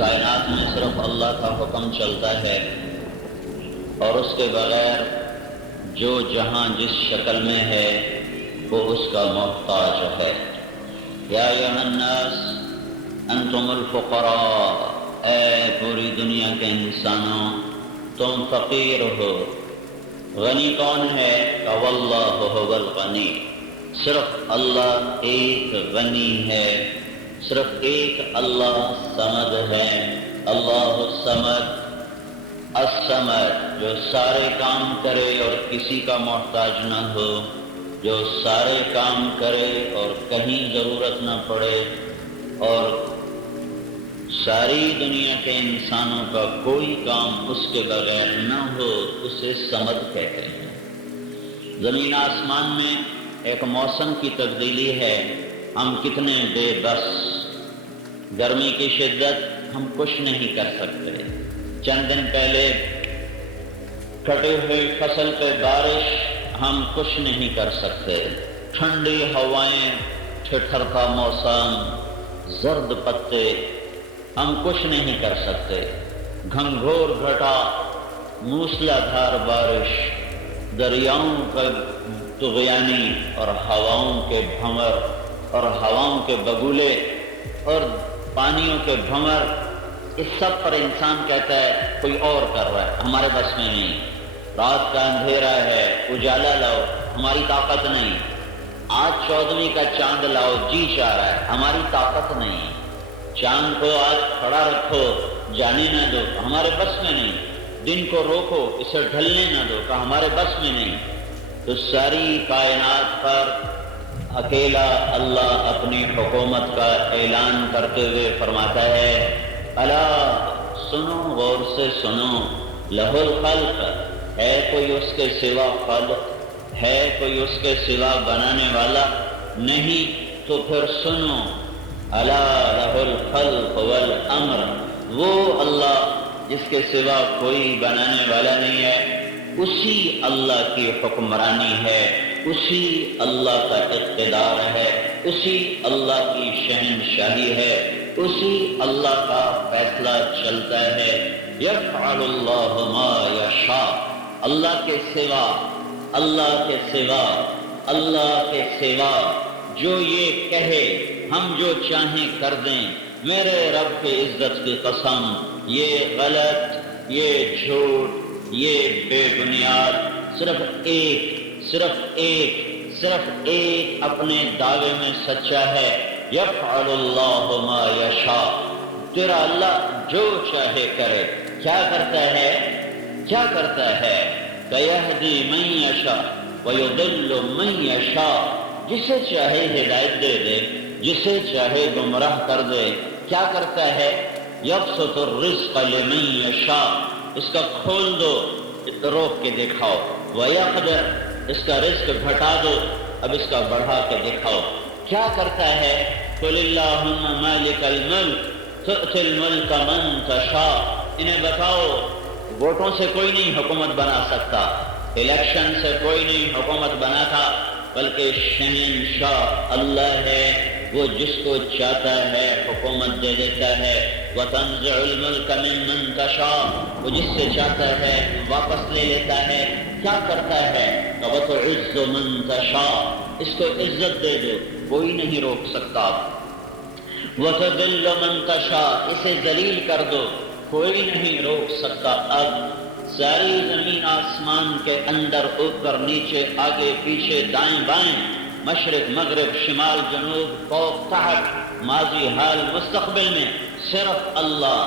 کائنات میں صرف اللہ کا حکم چلتا ہے اور اس کے بغیر جو جہاں جس شکل میں ہے وہ اس کا محتاج ہے۔ یا ایھا الناس انتم الفقراء، اے پوری دنیا کے انسانوں تم فقیر ہو۔ غنی کون ہے؟ واللہ هو الغنی، صرف اللہ ایک غنی ہے، صرف ایک اللہ صمد ہے۔ اللہ الصمد، الصمد جو سارے کام کرے اور کسی کا محتاج نہ ہو، جو سارے کام کرے اور کہیں ضرورت نہ پڑے، اور ساری دنیا کے انسانوں کا کوئی کام اس کے بغیر نہ ہو، اسے صمد کہتے ہیں۔ زمین آسمان میں ایک موسم کی تبدیلی ہے، ہم کتنے بے بس، گرمی کی شدت ہم کچھ نہیں کر سکتے۔ چند دن پہلے کٹے ہوئے فصل پہ بارش، ہم کچھ نہیں کر سکتے۔ ٹھنڈی ہوائیں، ٹھٹھرتا موسم، زرد پتے، ہم کچھ نہیں کر سکتے۔ گھنگھور گھٹا، موسلا دھار بارش، دریاؤں کا طغیانی اور ہواؤں کے بھنور اور ہواؤں کے بگولے اور پانیوں کے بھنور، اس سب پر انسان کہتا ہے کوئی اور کر رہا ہے، ہمارے بس میں نہیں۔ رات کا اندھیرا ہے، اجالا لاؤ، ہماری طاقت نہیں۔ آج 14ویں کا چاند لاؤ، جی چاہ رہا ہے، ہماری طاقت نہیں۔ چاند کو آج کھڑا رکھو، جانے نہ دو، ہمارے بس میں نہیں۔ دن کو روکو، اسے ڈھلنے نہ دو، کہ ہمارے بس میں نہیں۔ تو ساری کائنات پر اکیلا اللہ اپنی حکومت کا اعلان کرتے ہوئے فرماتا ہے، الا سنو، غور سے سنو، لہ الخلق، ہے کوئی اس کے سوا خالق؟ ہے کوئی اس کے سوا بنانے والا؟ نہیں۔ تو پھر سنو، الا لہ الخلق والامر، وہ اللہ جس کے سوا کوئی بنانے والا نہیں ہے، اسی اللہ کی حکمرانی ہے، اسی اللہ کا اقتدار ہے، اسی اللہ کی شہنشاہی ہے، اسی اللہ کا فیصلہ چلتا ہے۔ یفعل اللہ ما یشاء، اللہ کے سوا، اللہ کے سوا، اللہ کے سوا جو یہ کہے ہم جو چاہیں کر دیں، میرے رب کی عزت کی قسم، یہ غلط، یہ جھوٹ، یہ بے بنیاد، صرف ایک اپنے دعوے میں سچا ہے۔ یفعل اللہ ما یشاء، تیرا اللہ جو چاہے کرے۔ کیا کرتا ہے؟ کیا کرتا ہے؟ یہدی من یشاء ویضل من یشاء، جسے چاہے ہدایت دے دے، جسے چاہے گمراہ کر دے۔ کیا کرتا ہے؟ یبسط الرزق لمن یشاء، اس کا کھول دو، روک کے دکھاؤ، ویقدر، اس کا رزق گھٹا دو، اب اس کا بڑھا کے دکھاؤ۔ کیا کرتا ہے؟ قل اللہم مالک الملک تؤتی الملک من تشاء، انہیں بتاؤ ووٹوں سے کوئی نہیں حکومت بنا سکتا، الیکشن سے کوئی نہیں حکومت بنا تھا، بلکہ شہنشاہ اللہ ہے، وہ جس کو چاہتا ہے حکومت دے دیتا ہے۔ وَتَنزِعُ الْمُلْكَ مِمَّن تَشَاءُ، وہ جس سے چاہتا ہے واپس لے لیتا ہے۔ کیا کرتا ہے؟ وَتُعِزُّ مَن تَشَاءُ، اس کو عزت دے دو، کوئی نہیں روک سکتا۔ وَتُذِلُّ مَن تَشَاءُ، اسے ذلیل کر دو، کوئی نہیں روک سکتا۔ اب ساری زمین آسمان کے اندر، اوپر نیچے، آگے پیچھے، دائیں بائیں، مشرق مغرب، شمال جنوب، فوق تحت، ماضی حال مستقبل میں، صرف اللہ،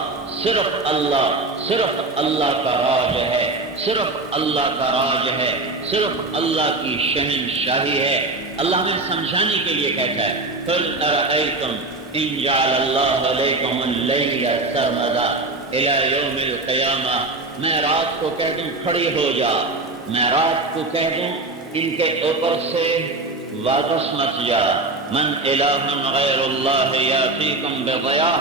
صرف اللہ، صرف اللہ کا راج ہے، صرف اللہ کا راج ہے، صرف اللہ کی شہنشاہی ہے۔ اللہ ہمیں سمجھانے کے لیے کہتا ہے، قُلْ أَرَأَيْتُمْ إِنْ جَعَلَ اللَّهُ عَلَيْكُمُ اللَّيْلَ سَرْمَدًا إِلَى يَوْمِ الْقِيَامَةِ، میں رات کو کہہ دوں کھڑی ہو جا، میں رات کو کہہ دوں ان کے اوپر سے واپس مت جا، من الہ غیر اللہ یاتیکم بضیاء،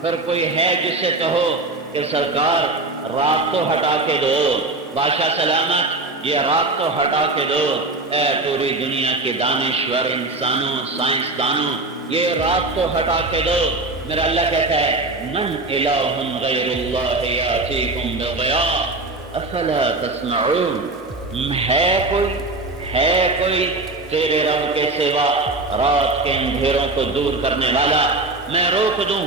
پھر کوئی ہے جسے کہو کہ سرکار رات تو ہٹا کے دو، بادشاہ سلامت یہ رات تو ہٹا کے دو، اے پوری دنیا کے دانشور انسانوں، سائنسدانوں، یہ رات تو ہٹا کے دو۔ میرا اللہ کہتا ہے من الہ غیر اللہ یاتیکم بضیاء افلا تسمعون، ہے کوئی تیرے رب کے سوا رات کے اندھیروں کو دور کرنے والا؟ میں روک دوں،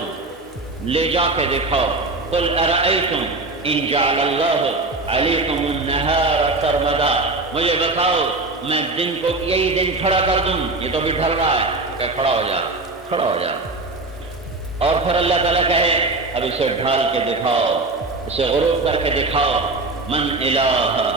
لے جا کے دکھاؤ۔ قل ارأیتم ان جعل اللہ علیکم النہار سرمدا، مجھے بتاؤ میں دن کو یہی دن کھڑا کر دوں، یہ تو بھی ڈھل رہا ہے کہ کھڑا ہو جا۔ اور پھر اللہ تعالیٰ کہے اب اسے ڈھال کے دکھاؤ، اسے غروب کر کے دکھاؤ۔ من الہ،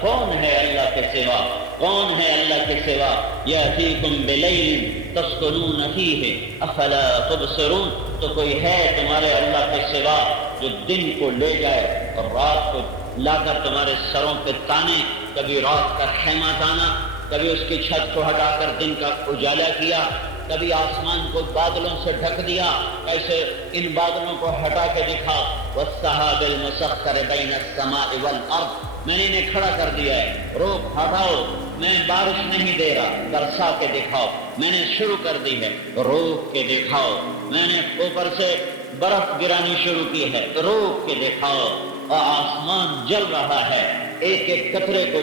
کون ہے اللہ کے سوا، کون ہے اللہ کے سوا؟ یاتیکم بلیل تسکنون فیہ افلا تبصرون، تو کوئی ہے تمہارے اللہ کے سوا جو دن کو لے جائے اور رات کو لا کر تمہارے سروں پہ تانے؟ کبھی رات کا خیمہ تانا، کبھی اس کی چھت کو ہٹا کر دن کا اجالا کیا، کبھی آسمان کو بادلوں سے ڈھک دیا، ایسے ان بادلوں کو ہٹا کے دکھا۔ والسحاب المسخر بین السماء والارض، میں نے انہیں کھڑا کر دیا ہے، روک ہٹاؤ، میں بارش نہیں دے رہا، برسا کے دکھاؤ، میں نے شروع کر دی ہے، روک کے دکھاؤ، میں نے اوپر سے برف گرانی شروع کی ہے، روک کے دکھاؤ، اور آسمان جل رہا ہے، ایک ایک قطرے کو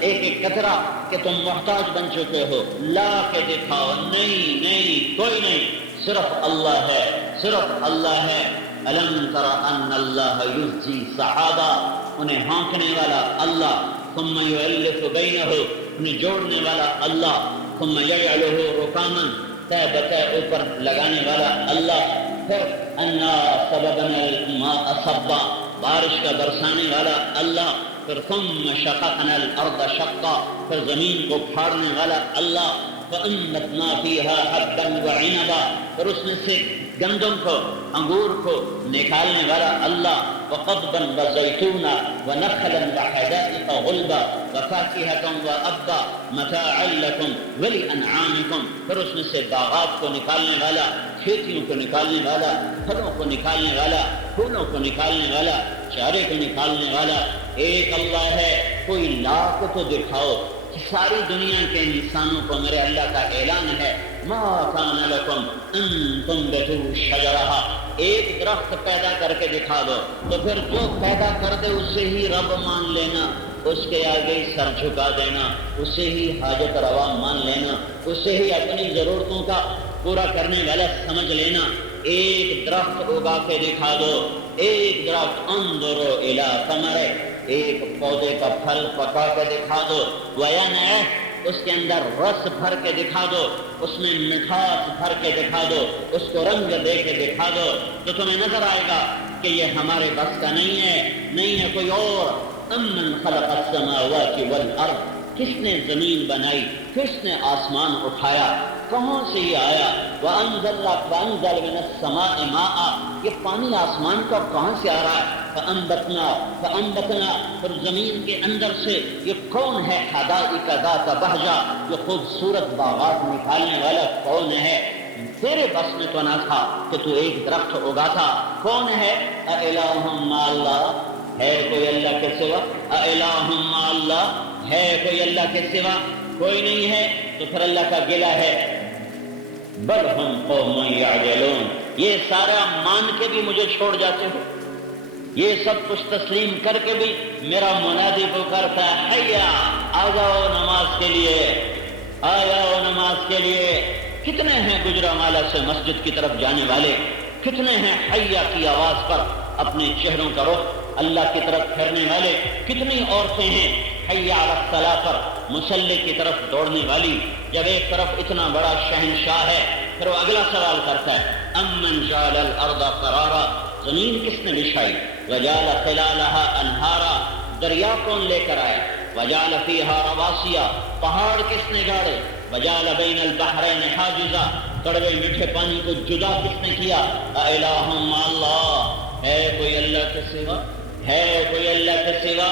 ایک ایک قطرہ کہ تم محتاج بن چکے ہو، لا کے دکھاؤ۔ نہیں کوئی نہیں، صرف اللہ ہے، صرف اللہ ہے۔ الم تر ان اللہ یزجی سحابا، انہیں ہانکنے والا اللہ، ثم یؤلف بینہ، انہیں جوڑنے والا اللہ، ثم یجعلہ رکاما، طے بطے اوپر لگانے والا اللہ، پھر انا سببنا الماء صبا، بارش کا برسانے والا اللہ، پھر ثم شققنا الارض شقا، پھر زمین کو پھاڑنے والا اللہ، فانبتنا فیہا حبا وعنبا، پھر اس میں سے گندم کو انگور کو نکالنے والا اللہ، وقضبا وزیتونا ونخلا وحدائق غلبا وفاکہۃ وابا متاعا لکم ولانعامکم، پھر اس میں سے باغات کو نکالنے والا، کھیتیوں کو نکالنے والا، پھلوں کو نکالنے والا، پھولوں کو نکالنے والا، چارے کو نکالنے والا ایک اللہ ہے۔ کوئی لا کو تو دکھاؤ، ساری دنیا کے انسانوں کو میرے اللہ کا اعلان ہے، ما کان لکم ان تنبتوا شجرہا، ایک درخت پیدا کر کے دکھا دو، تو پھر جو پیدا کر دے اسے ہی رب مان لینا، اس کے آگے ہی سر جھکا دینا، اسے ہی حاجت روا مان لینا، اسے ہی اپنی ضرورتوں کا پورا کرنے والا سمجھ لینا۔ ایک درخت اگا کے دکھا دو، ایک درخت، انظروا الی ثمرہ، ایک پودے کا پھل پکا کے دکھا دو، وینعہ، اس کے اندر رس بھر کے دکھا دو، اس میں مٹھاس بھر کے دکھا دو، اس کو رنگ دے کے دکھا دو، تو تمہیں نظر آئے گا کہ یہ ہمارے بس کا نہیں ہے کوئی اور۔ امن خلق السماوات والارض، کس نے زمین بنائی، کس نے آسمان اٹھایا، کہاں سے یہ آیا؟ وانزل من السماء ماء، یہ پانی آسمان کا کہاں سے آ رہا ہے؟ فانبتنا، پھر زمین کے اندر سے یہ کون ہے؟ حدائق ذات بہجہ، یہ خوبصورت باغات نکالنے والا کون ہے؟ تیرے بس میں تو نہ تھا کہ تو ایک درخت اگاتا، کون ہے؟ االہ مع اللہ، ہے کوئی اللہ کے سوا؟ االہ مع اللہ، ہے کوئی اللہ کے سوا؟ کوئی نہیں ہے۔ تو پھر اللہ کا گلہ ہے، بل ہم قوم یعدلون، یہ سارا مان کے بھی مجھے چھوڑ جاتے ہو، یہ سب کچھ تسلیم کر کے بھی میرا منادی پکارتا ہے، حیا آ جاؤ نماز کے لیے، آ جاؤ نماز کے لیے۔ کتنے ہیں گجرانوالہ سے مسجد کی طرف جانے والے، کتنے ہیں حیا کی آواز پر اپنے چہروں کا رخ اللہ کی طرف پھیرنے والے، کتنی عورتیں ہیں حیا علی الصلاۃ پر مصلی کی طرف دوڑنے والی۔ جب ایک طرف اتنا بڑا شہنشاہ ہے، پھر وہ اگلا سوال کرتا ہے، امن جعل الارض قرارا، زمین کس نے بچھائی؟ وجعل خلالها انہارا، دریا کون لے کر آیا؟ وجعل فیہا رواسیا، پہاڑ کس نے گاڑے؟ وجعل بین البحرین حاجزا، کڑوے میٹھے پانی کو جدا کس نے کیا؟ االہ مع اللہ، ہے کوئی اللہ کے سوا؟ ہے کوئی اللہ کے سوا؟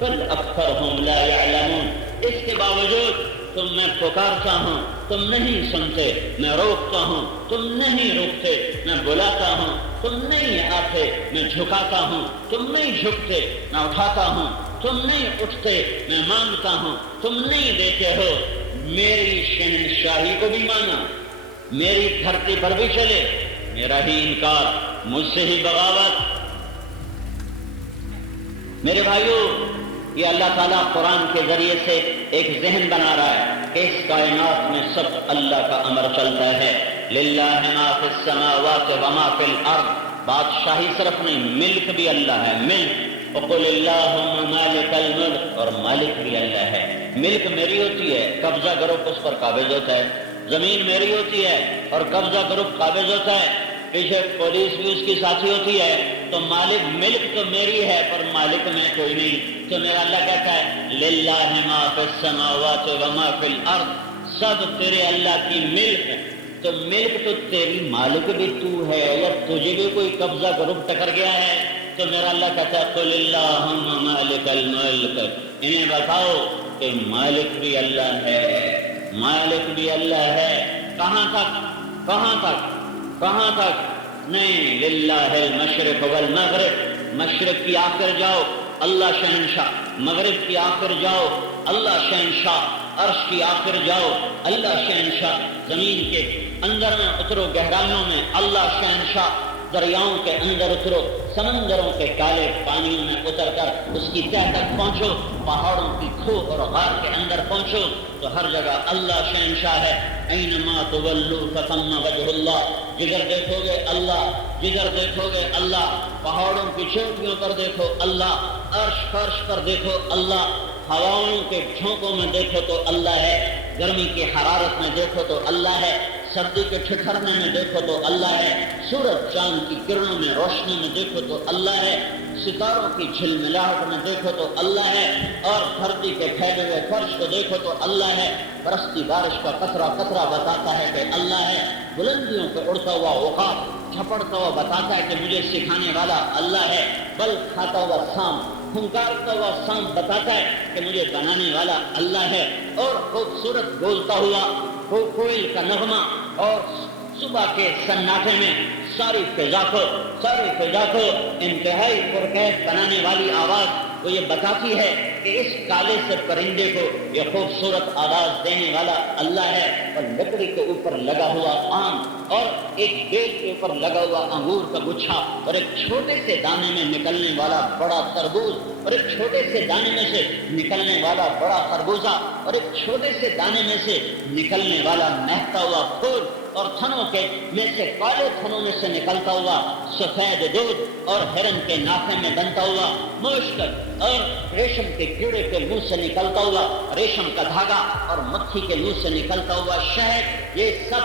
بل اکثرہم لا یعلمون، اس کے باوجود تم میں پکارتا ہوں تم نہیں سنتے، میں روکتا ہوں تم نہیں روکتے، میں بلاتا ہوں تم نہیں آتے، میں جھکاتا ہوں تم نہیں جھکتے، میں اٹھاتا ہوں تم نہیں اٹھتے، میں مانگتا ہوں تم نہیں دیتے ہو۔ میری شہنشاہی کو بھی مانا، میری دھرتی پر بھی چلے، میرا ہی انکار، مجھ سے ہی بغاوت۔ میرے بھائیوں، یہ اللہ تعالیٰ قرآن کے ذریعے سے ایک ذہن بنا رہا ہے کہ اس کائنات میں سب اللہ کا امر چلتا ہے۔ للہ ما فی السماوات وما فی الارض، بادشاہی صرف نہیں، ملک بھی اللہ ہے، ملک۔ وقل اللہم مالک الملک، اور مالک بھی اللہ ہے۔ ملک میری ہوتی ہے، قبضہ گروپ اس پر قابض ہوتا ہے۔ زمین میری ہوتی ہے اور قبضہ گروپ قابض ہوتا ہے، پیچھے پولیس بھی اس کی ساتھی ہوتی ہے، تو مالک ملک تو میری ہے پر مالک میں کوئی نہیں۔ تو میرا اللہ کہتا ہے للہ ما فی السماوات وما فی الارض، سب تیرے اللہ کی ملک ہے۔ تو ملک تو تیری، مالک بھی تو ہے، یا تجھے بھی کوئی قبضہ گروپ ٹکر گیا ہے؟ تو میرا اللہ کہتا ہے قل اللہم مالک الملک، انہیں بتاؤ کہ مالک بھی اللہ ہے، مالک بھی اللہ ہے۔ کہاں تک؟ کہاں تک؟ کہاں تک؟ نہیں، للہ المشرق والمغرب، مشرق کی آخر جاؤ اللہ شہنشاہ، مغرب کی آخر جاؤ اللہ شہنشاہ، عرش کی آخر جاؤ اللہ شہنشاہ، زمین کے اندر میں اترو گہرائیوں میں اللہ شہنشاہ، دریاؤں کے اندر اترو، سمندروں کے کالے پانیوں میں اتر کر اس کی تہ تک پہنچو، پہاڑوں کی کھو اور غار کے اندر پہنچو تو ہر جگہ اللہ شہنشاہ ہے۔ اینما تولوا فثم وجہ اللہ، جدھر دیکھو گے اللہ، جدھر دیکھو گے اللہ، پہاڑوں کی چوٹیوں پر دیکھو اللہ، عرش فرش پر دیکھو اللہ، ہواؤں کے جھونکوں میں دیکھو تو اللہ ہے، گرمی کی حرارت میں دیکھو تو اللہ ہے، سردی کے ٹھٹھرنے میں دیکھو تو اللہ ہے، سورج چاند کی کرنوں میں روشنی میں دیکھو تو اللہ ہے، ستاروں کی جھلملاہٹ میں دیکھو تو اللہ ہے، اور دھرتی کے پھیلے ہوئے فرش کو دیکھو تو اللہ ہے، برستی بارش کا قطرہ قطرہ بتاتا ہے کہ اللہ ہے، بلندیوں پہ اڑتا ہوا عقاب جھپڑتا ہوا بتاتا ہے کہ مجھے سکھانے والا اللہ ہے، بل کھاتا ہوا سانپ پھنکارتا ہوا سانپ بتاتا ہے کہ مجھے بنانے والا اللہ ہے، اور خوبصورت بولتا ہوا کوئل کا نغمہ اور صبح کے سناٹے میں ساری فضا کو انتہائی پرکیف بنانے والی آواز وہ یہ بتاتی ہے کہ اس کالے سے پرندے کو یہ خوبصورت آواز دینے والا اللہ ہے، اور لکڑی کے اوپر لگا ہوا آم اور ایک بیل کے اوپر لگا ہوا انگور کا گچھا اور ایک چھوٹے سے دانے میں نکلنے والا بڑا تربوز اور ایک چھوٹے سے دانے میں سے نکلنے والا بڑا خربوزہ اور ایک چھوٹے سے دانے میں سے نکلنے والا مہکتا ہوا پھول، اور تھنوں کے میں سے کالے تھنوں میں سے نکلتا ہوا سفید دودھ، اور ہرن کے ناکے میں بنتا ہوا مشک، اور ریشم کے کیڑے کے منہ سے نکلتا ہوا ریشم کا دھاگا، اور مکھی کے منہ سے نکلتا ہوا شہد۔ یہ سب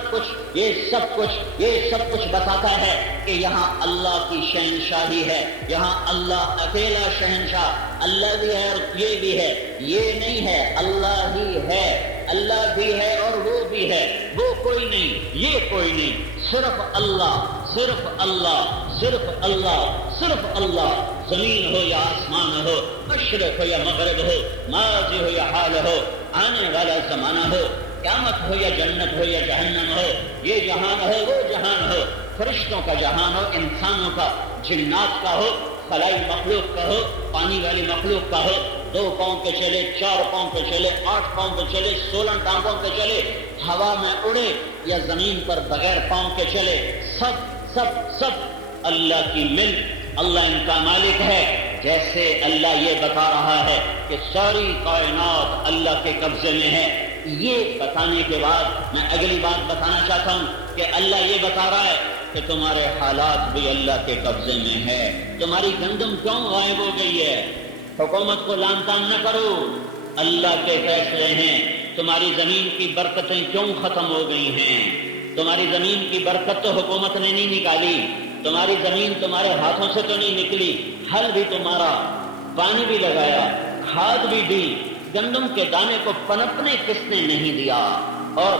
کچھ بتاتا ہے کہ یہاں اللہ کی شہنشاہی ہے، یہاں اللہ اکیلا شہنشاہ، اللہ بھی ہے اور یہ بھی ہے، یہ نہیں ہے، اللہ ہی ہے، اللہ بھی ہے اور وہ بھی ہے، وہ کوئی نہیں، یہ کوئی نہیں، صرف اللہ، صرف اللہ، صرف اللہ، صرف اللہ۔ زمین ہو یا آسمان ہو، مشرق ہو یا مغرب ہو، ماضی ہو یا حال ہو، آنے والا زمانہ ہو، قیامت ہو یا جنت ہو یا جہنم ہو، یہ جہان ہو وہ جہان ہو، فرشتوں کا جہان ہو، انسانوں کا، جنات کا ہو، خلائی مخلوق کا ہو، پانی والی مخلوق کا ہو، 2 پاؤں پہ چلے، 4 پاؤں پہ چلے، 8 پاؤں پہ چلے، 16 ٹانگوں پہ چلے، ہوا میں اڑے یا زمین پر بغیر پاؤں کے چلے، سب اللہ کی ملک، اللہ ان کا مالک ہے۔ جیسے اللہ یہ بتا رہا ہے کہ ساری کائنات اللہ کے قبضے میں ہے، یہ بتانے کے بعد میں اگلی بات بتانا چاہتا ہوں کہ اللہ یہ بتا رہا ہے کہ تمہارے حالات بھی اللہ کے قبضے میں ہے۔ تمہاری گندم کیوں غائب ہو گئی ہے؟ حکومت کو لان تان نہ کرو، اللہ کے فیصلے ہیں۔ تمہاری زمین کی برکتیں کیوں ختم ہو گئی ہیں؟ تمہاری زمین کی برکت تو حکومت نے نہیں نکالی، تمہاری زمین تمہارے ہاتھوں سے تو نہیں نکلی، ہل بھی تمہارا، پانی بھی لگایا، کھاد بھی دی، گندم کے دانے کو پنپنے کس نے نہیں دیا؟ اور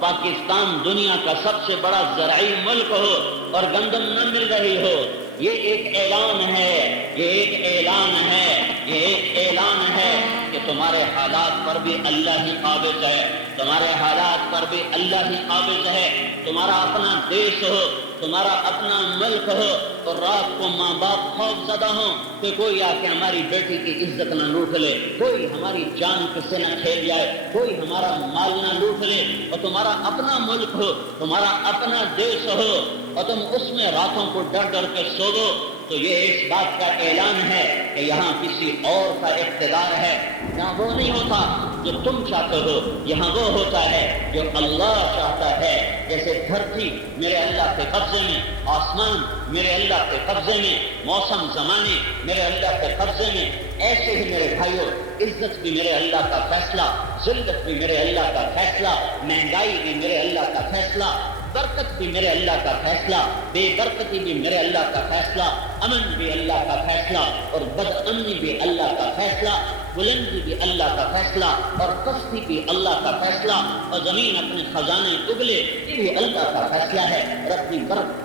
پاکستان دنیا کا سب سے بڑا زرعی ملک ہو اور گندم نہ مل رہی ہو، یہ ایک اعلان ہے، یہ ایک اعلان ہے، یہ ایک اعلان ہے کہ تمہارے حالات پر بھی اللہ ہی قابض ہے، تمہارے حالات پر بھی اللہ ہی قابض ہے۔ تمہارا اپنا دیش ہو، تمہارا اپنا ملک ہو تو رات کو ماں باپ خوف زدہ ہوں کہ کوئی آ کے ہماری بیٹی کی عزت نہ لوٹ لے، کوئی ہماری جان کس سے نہ کھیل جائے، کوئی ہمارا مال نہ لوٹ لے، اور تمہارا اپنا ملک ہو، تمہارا اپنا دیش ہو اور تم اس میں راتوں کو ڈر ڈر کے سو دو، تو یہ اس بات کا اعلان ہے کہ یہاں کسی اور کا اقتدار ہے۔ یہاں وہ نہیں ہوتا جو تم چاہتے ہو، یہاں وہ ہوتا ہے جو اللہ چاہتا ہے۔ جیسے دھرتی میرے اللہ کے قبضے میں، آسمان میرے اللہ کے قبضے میں، موسم زمانے میرے اللہ کے قبضے میں، ایسے ہی میرے بھائیوں عزت بھی میرے اللہ کا فیصلہ، ذلت بھی میرے اللہ کا فیصلہ، مہنگائی بھی میرے اللہ کا فیصلہ، برکت بھی میرے اللہ کا فیصلہ، بے برکتی بھی میرے اللہ کا فیصلہ، امن بھی اللہ کا فیصلہ اور بد امنی بھی اللہ کا فیصلہ، بلندی بھی اللہ کا فیصلہ اور پستی بھی اللہ کا فیصلہ، اور زمین اپنے خزانے اگلے یہ بھی اللہ کا فیصلہ ہے، اور اپنی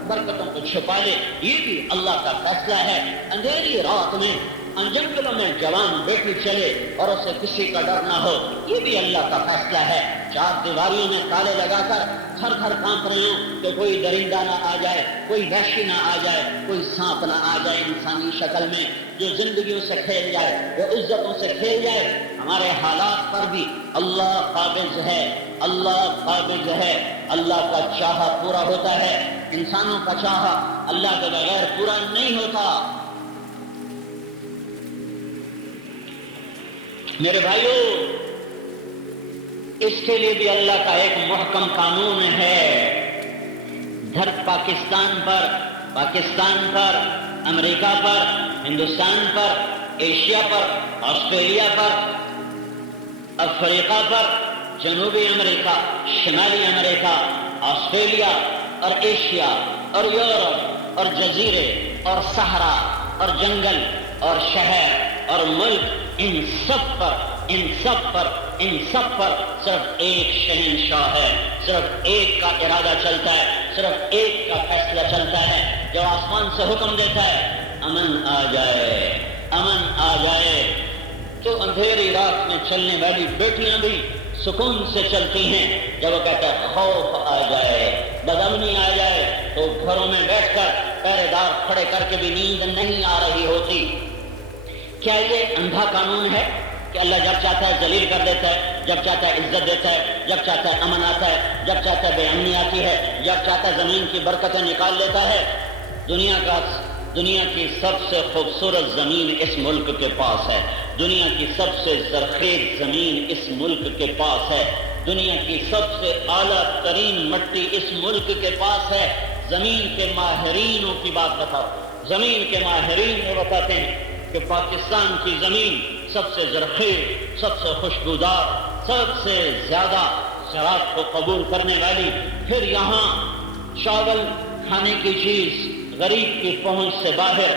برکتوں کو چھپا لے یہ بھی اللہ کا فیصلہ ہے۔ اندھیری رات میں جنگلوں میں جوان بیٹھی چلے اور اسے کسی کا ڈر نہ ہو یہ بھی اللہ کا فیصلہ ہے۔ چار دیواریوں میں تالے لگا کر تھر تھر کانپ رہے ہوں کہ کوئی درندہ نہ آ جائے، کوئی وحشی نہ آ جائے، کوئی سانپ نہ آ جائے انسانی شکل میں جو زندگیوں سے کھیل جائے، وہ عزتوں سے کھیل جائے۔ ہمارے حالات پر بھی اللہ قابض ہے، اللہ قابض ہے۔ اللہ کا چاہا پورا ہوتا ہے، انسانوں کا چاہا اللہ کے بغیر پورا نہیں ہوتا۔ میرے بھائیو اس کے لیے بھی اللہ کا ایک محکم قانون ہے۔ پاکستان پر، امریکہ پر، ہندوستان پر، ایشیا پر، آسٹریلیا پر، افریقہ پر، جنوبی امریکہ، شمالی امریکہ، آسٹریلیا اور ایشیا اور یورپ اور جزیرے اور صحرا اور جنگل اور شہر اور ملک، ان سب پر صرف ایک شہنشاہ ہے، صرف ایک کا ارادہ چلتا ہے، صرف ایک کا فیصلہ چلتا ہے جو آسمان سے حکم دیتا ہے امن آ جائے، امن آ جائے۔ تو اندھیری رات میں چلنے والی بیٹیاں بھی سکون سے چلتی ہیں جب وہ کہتا ہے خوف آ جائے، بدامنی آ جائے، تو گھروں میں بیٹھ کر پہرے دار کھڑے کر کے بھی نیند نہیں آ رہی ہوتی۔ کیا یہ اندھا قانون ہے کہ اللہ جب چاہتا ہے ذلیل کر دیتا ہے، جب چاہتا ہے عزت دیتا ہے، جب چاہتا ہے امن آتا ہے، جب چاہتا ہے بے امنی آتی ہے، جب چاہتا ہے زمین کی برکتیں نکال لیتا ہے؟ دنیا کی سب سے خوبصورت زمین اس ملک کے پاس ہے، دنیا کی سب سے زرخیز زمین اس ملک کے پاس ہے، دنیا کی سب سے اعلیٰ ترین مٹی اس ملک کے پاس ہے۔ زمین کے ماہرینوں کی بات بتاؤ، زمین کے ماہرین وہ بتاتے ہیں کہ پاکستان کی زمین سب سے زرخیز، سب سے خوشبودار، سب سے زیادہ زراعت کو قبول کرنے والی، پھر یہاں چاول کھانے کی چیز غریب کی پہنچ سے باہر،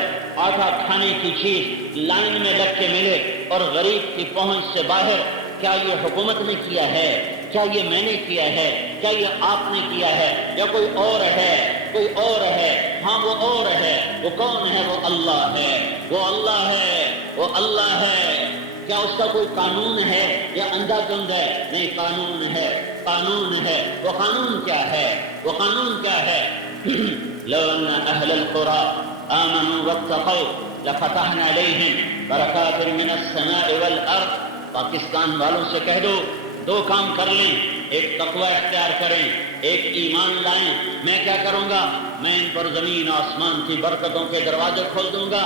آٹا کھانے کی چیز لائن میں لگ کے ملے اور غریب کی پہنچ سے باہر۔ کیا یہ حکومت نے کیا ہے؟ کیا یہ میں نے کیا ہے؟ کیا یہ آپ نے کیا ہے؟ یا کوئی اور ہے؟ کوئی اور ہے؟ ہاں وہ اور ہے۔ وہ کون ہے؟ وہ اللہ ہے، وہ اللہ ہے، وہ اللہ ہے۔ کیا اس کا کوئی قانون ہے یا اندھا دھند ہے؟ نہیں، قانون ہے، قانون ہے۔ وہ قانون کیا ہے؟ وہ قانون کیا ہے؟ لو ان اہل القرى آمنوا واتقوا لفتحنا علیہم برکات من السماء والارض۔ پاکستان والوں سے کہہ دو دو کام کر لیں، ایک تقوی اختیار کریں، ایک ایمان لائیں۔ میں کیا کروں گا؟ میں ان پر زمین آسمان کی برکتوں کے دروازے کھول دوں گا۔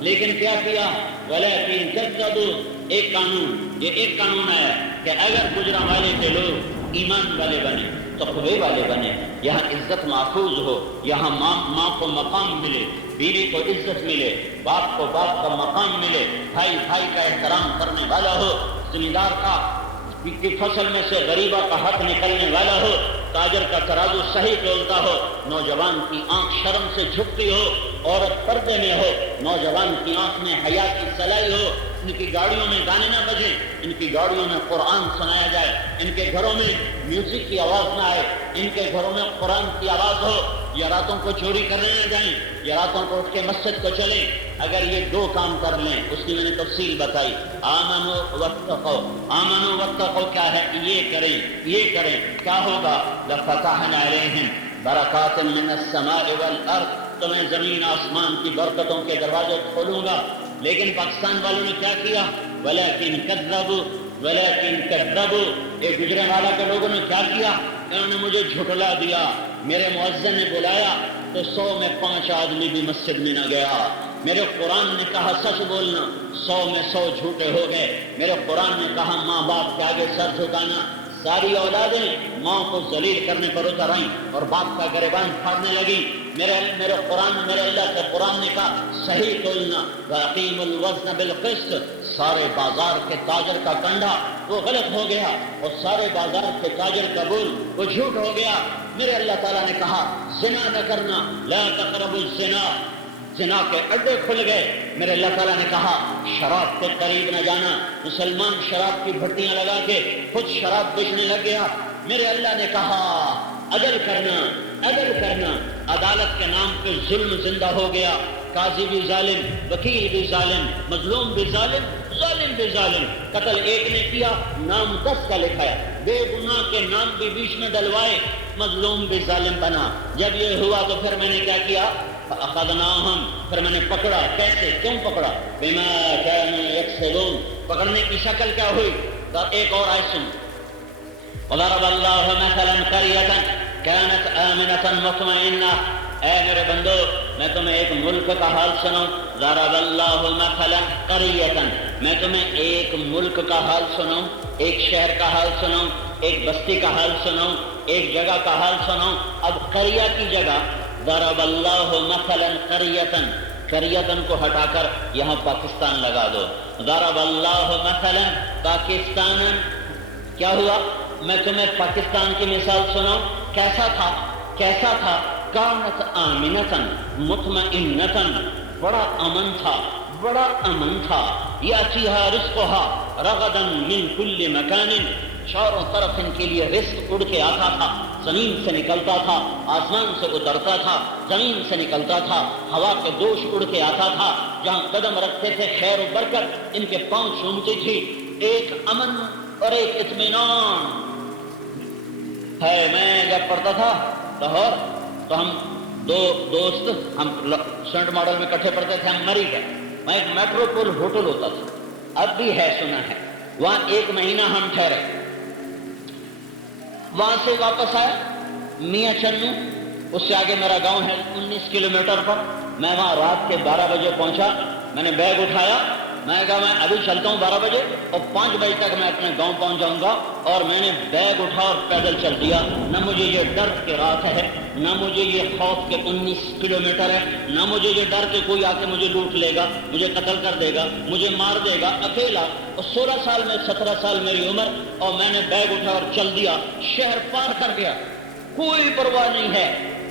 لیکن کیا کیا؟ ولیکن کذبوا۔ ایک قانون، یہ ایک قانون ہے کہ اگر گجرانوالے کے لوگ ایمان والے بنے، تقوی والے بنے، یہاں عزت محفوظ ہو، یہاں ماں کو مقام ملے، بیوی کو عزت ملے، باپ کو باپ کا مقام ملے، بھائی بھائی کا احترام کرنے والا ہو، زمیندار کا کی فصل میں سے غریبہ کا حق نکلنے والا ہو، تاجر کا ترازو صحیح تولتا ہو، نوجوان کی آنکھ شرم سے جھکتی ہو، عورت پردے میں ہو، نوجوان کی آنکھ میں حیا کی صلاحی ہو، ان کی گاڑیوں میں گانے نہ بجیں، ان کی گاڑیوں میں قرآن سنایا جائے، ان کے گھروں میں میوزک کی آواز نہ آئے، ان کے گھروں میں قرآن کی آواز ہو، یا راتوں کو چوری کرنے نہ جائیں، یا راتوں کو اٹھ کے مسجد کو چلیں۔ اگر یہ دو کام کر لیں، اس کی میں نے تفصیل بتائی، آمنوا واتقوا۔ آمنوا واتقوا کیا ہے؟ یہ کریں، یہ کریں، کیا ہوگا؟ لفتحنا علیہم برکات من السماء والارض، تمہیں زمین آسمان کی برکتوں کے دروازے کھولوں گا۔ لیکن پاکستان والوں نے کیا کیا؟ ولیکن کذبوا، ایک گجرانوالہ کے لوگوں نے کیا کیا؟ انہوں نے مجھے جھٹلا دیا۔ میرے مؤذن نے بلایا تو 100 میں 5 آدمی بھی مسجد میں نہ گیا۔ میرے قرآن نے کہا سچ بولنا، 100 میں 100 جھوٹے ہو گئے۔ میرے قرآن نے کہا ماں باپ کے آگے سر جھکانا، ساری اولادیں ماں کو ذلیل کرنے پر اتر آئیں اور باپ کا گریبان پھاڑنے لگی۔ میرے قرآن، میرے اللہ کے قرآن نے کہا صحیح تولنا، وَأَقِيمُوا الْوَزْنَ بِالْقِسْطِ، سارے بازار کے تاجر کا کنڈا وہ غلط ہو گیا اور سارے بازار کے تاجر کا بول وہ جھوٹ ہو گیا۔ میرے اللہ تعالیٰ نے کہا زنا نہ کرنا، لا تقربوا الزنا، زنا کے اڈے کھل گئے۔ میرے اللہ تعالیٰ نے کہا شراب کے قریب نہ جانا، مسلمان شراب کی بھٹیاں لگا کے خود شراب بیچنے لگ گیا۔ میرے اللہ نے کہا عدل کرنا، عدالت کے نام پہ ظلم زندہ ہو گیا، قاضی بھی ظالم، وکیل بھی ظالم، مظلوم بھی ظالم، ظالم بھی ظالم۔ قتل ایک نے کیا، نام 10 کا لکھایا، بے گناہ کے نام بھی بیچ میں ڈلوائے، مظلوم بھی ظالم بنا۔ جب یہ ہوا تو پھر میں نے کیا کیا؟ فَأَخَذْنَاهُمْ، پھر میں نے پکڑا۔ کیسے؟ کیوں پکڑا؟ بِمَا كَانُوا يَكْسِبُونَ، پکڑنے کی شکل کیا ہوئی؟ تو ایک اور آیت سن، وَضَرَبَ اللَّهُ مَثَلًا قَرْيَةً كَانَتْ آمِنَةً مُطْمَئِنَّةً، اے میرے بندو میں تمہیں ایک ملک کا حال سناؤں۔ ضرب اللہ مثلا قریۃ، میں تمہیں ایک ملک کا حال سناؤں، ایک شہر کا حال سناؤں، ایک بستی کا حال سناؤں، ایک جگہ کا حال سناؤں۔ اب قریہ کی جگہ ضرب اللہ مثلا قریۃ، قریۃ کو ہٹا کر یہاں پاکستان لگا دو۔ ضرب اللہ مثلا پاکستان، کیا ہوا؟ میں تمہیں پاکستان کی مثال سناؤں، کیسا تھا؟ کانت آمنتاً مطمئنتاً، بڑا امن تھا، یاتیہا رزقہا رغداً من کل مکان، چاروں طرف ان کے لیے رزق اڑ کے آتا تھا، زمین سے نکلتا تھا، آسمان سے اترتا تھا، زمین سے نکلتا تھا، ہوا کے دوش اڑ کے آتا تھا، جہاں قدم رکھتے تھے خیر و برکت ان کے پاؤں چومتی تھی۔ ایک امن اور ایک اطمینان ہے۔ میں جب پڑھتا تھا لاہور تو ہم دو دوست ہم سنٹ ماڈل میں کٹھے پڑھتے تھے، ہم مری گئے، وہاں ایک میٹروپول ہوٹل ہوتا تھا، اب بھی ہے، سنا ہے، وہاں 1 مہینہ ہم ٹھہرے۔ وہاں سے واپس آئے میاں چنو، اس سے آگے میرا گاؤں ہے 19 کلومیٹر پر۔ میں وہاں رات کے 12 بجے پہنچا، میں نے بیگ اٹھایا، میں نے کہا میں ابھی چلتا ہوں 12 بجے اور 5 بجے تک میں اپنے گاؤں پہنچ جاؤں گا، اور میں نے بیگ اٹھا اور پیدل چل دیا۔ نہ مجھے یہ ڈر کہ رات ہے، نہ مجھے یہ خوف کہ 19 کلومیٹر ہے، نہ مجھے یہ ڈر کہ کوئی آ کے مجھے لوٹ لے گا، مجھے قتل کر دے گا، مجھے مار دے گا۔ اکیلا، اور 16 سال میں 17 سال میری عمر، اور میں نے بیگ اٹھا اور چل دیا، شہر پار کر گیا، کوئی پرواہ نہیں ہے،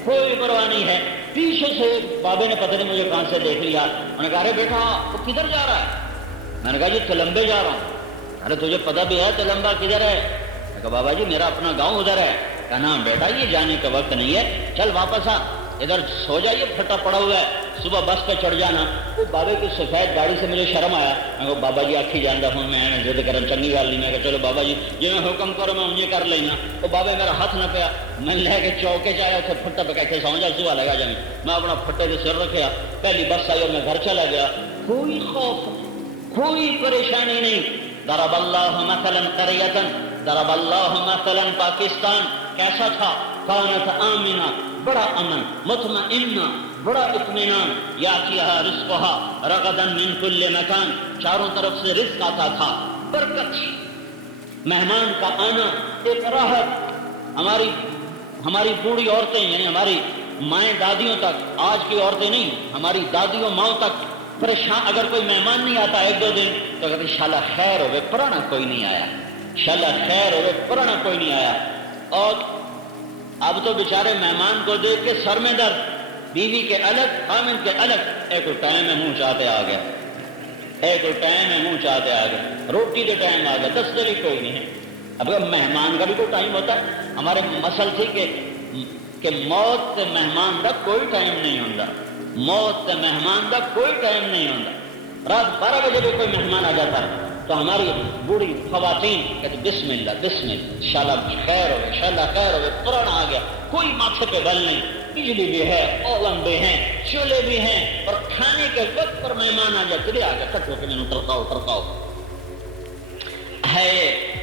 کوئی پرواہ نہیں ہے۔ پیچھے سے بابے نے پتہ نہیں مجھے کہاں سے دیکھ لیا، انہوں نے کہا ارے بیٹا وہ کدھر جا رہا ہے؟ میں نے کہا جی تلمبے جا رہا ہوں۔ ارے تجھے پتہ بھی ہے تلمبا کدھر ہے؟ میں کہا بابا جی میرا اپنا گاؤں ادھر ہے۔ کہا نا بیٹا یہ جانے کا وقت نہیں ہے، چل واپس آ، ادھر سو جائیے، پھٹا پڑا ہوا ہے، صبح بس پہ چڑھ جانا۔ وہ بابے کی سفید گاڑی سے مجھے شرم آیا، میں کہا بابا جی آکھی جاندہ ہوں، میں ضد کرن چنگی گل نہیں۔ میں کہا چلو بابا جی جی میں حکم کرو میں انہیں کر لینا۔ وہ بابے میرا ہاتھ نہ پیا، میں لے کے چوکے چایا اتنے پھٹا پہ کہتے سو جا صبح لگا جائیں۔ میں اپنا پھٹے سے سر رکھیا، پہلی بس آئی اور میں گھر چلا گیا، کوئی خوف نہیں، کوئی پریشانی نہیں۔ ضرب اللہ مثلا قریۃ، ضرب اللہ مثلا پاکستان کیسا تھا؟ کانت آمنہ، بڑا امن، مطمئنہ، بڑا اطمینان، یاتیہا رزقہا رغدا من کل مکان، چاروں طرف سے رزق آتا تھا، برکت، مہمان کا آنا ایک راحت۔ ہماری بوڑھی عورتیں یعنی ہماری مائیں دادیوں تک، آج کی عورتیں نہیں، ہماری دادیوں ماؤں تک پریشان، اگر کوئی مہمان نہیں آتا 1-2 دن تو کہتے شالا خیر ہوئے پرانا کوئی نہیں آیا، شالا خیر ہوئے پرانا کوئی نہیں آیا۔ اور اب تو بیچارے مہمان کو دیکھ کے سر میں درد، بیوی کے الگ، خامن کے الگ، ایک ٹائم میں منہ چاہتے آ گیا، ایک ٹائم میں منہ چاہتے آ گیا، روٹی کے ٹائم آ گیا، دستری کوئی نہیں ہے۔ اب مہمان کا بھی کوئی ٹائم ہوتا ہے، ہمارے مسل تھی کہ موت تے مہمان کا کوئی ٹائم نہیں ہوتا، موت تے مہمان کا کوئی ٹائم نہیں ہوتا۔ رات 12 بجے بھی کوئی مہمان آ جاتا ہے، تو ہماری بوڑھی خواتین کہتے بسم اللہ بسم اللہ، انشاءاللہ خیر ہوگا، انشاءاللہ خیر ہوگا، قرآن آ گیا، کوئی ماتھے پہ بل نہیں، بجلی بھی ہے، اوون بھی ہیں، چولہے بھی ہیں، اور کھانے کے وقت پر مہمان آ جائے چلے آ گیا کٹ ہو کے میں ٹرکاؤ ٹرکاؤ ہے۔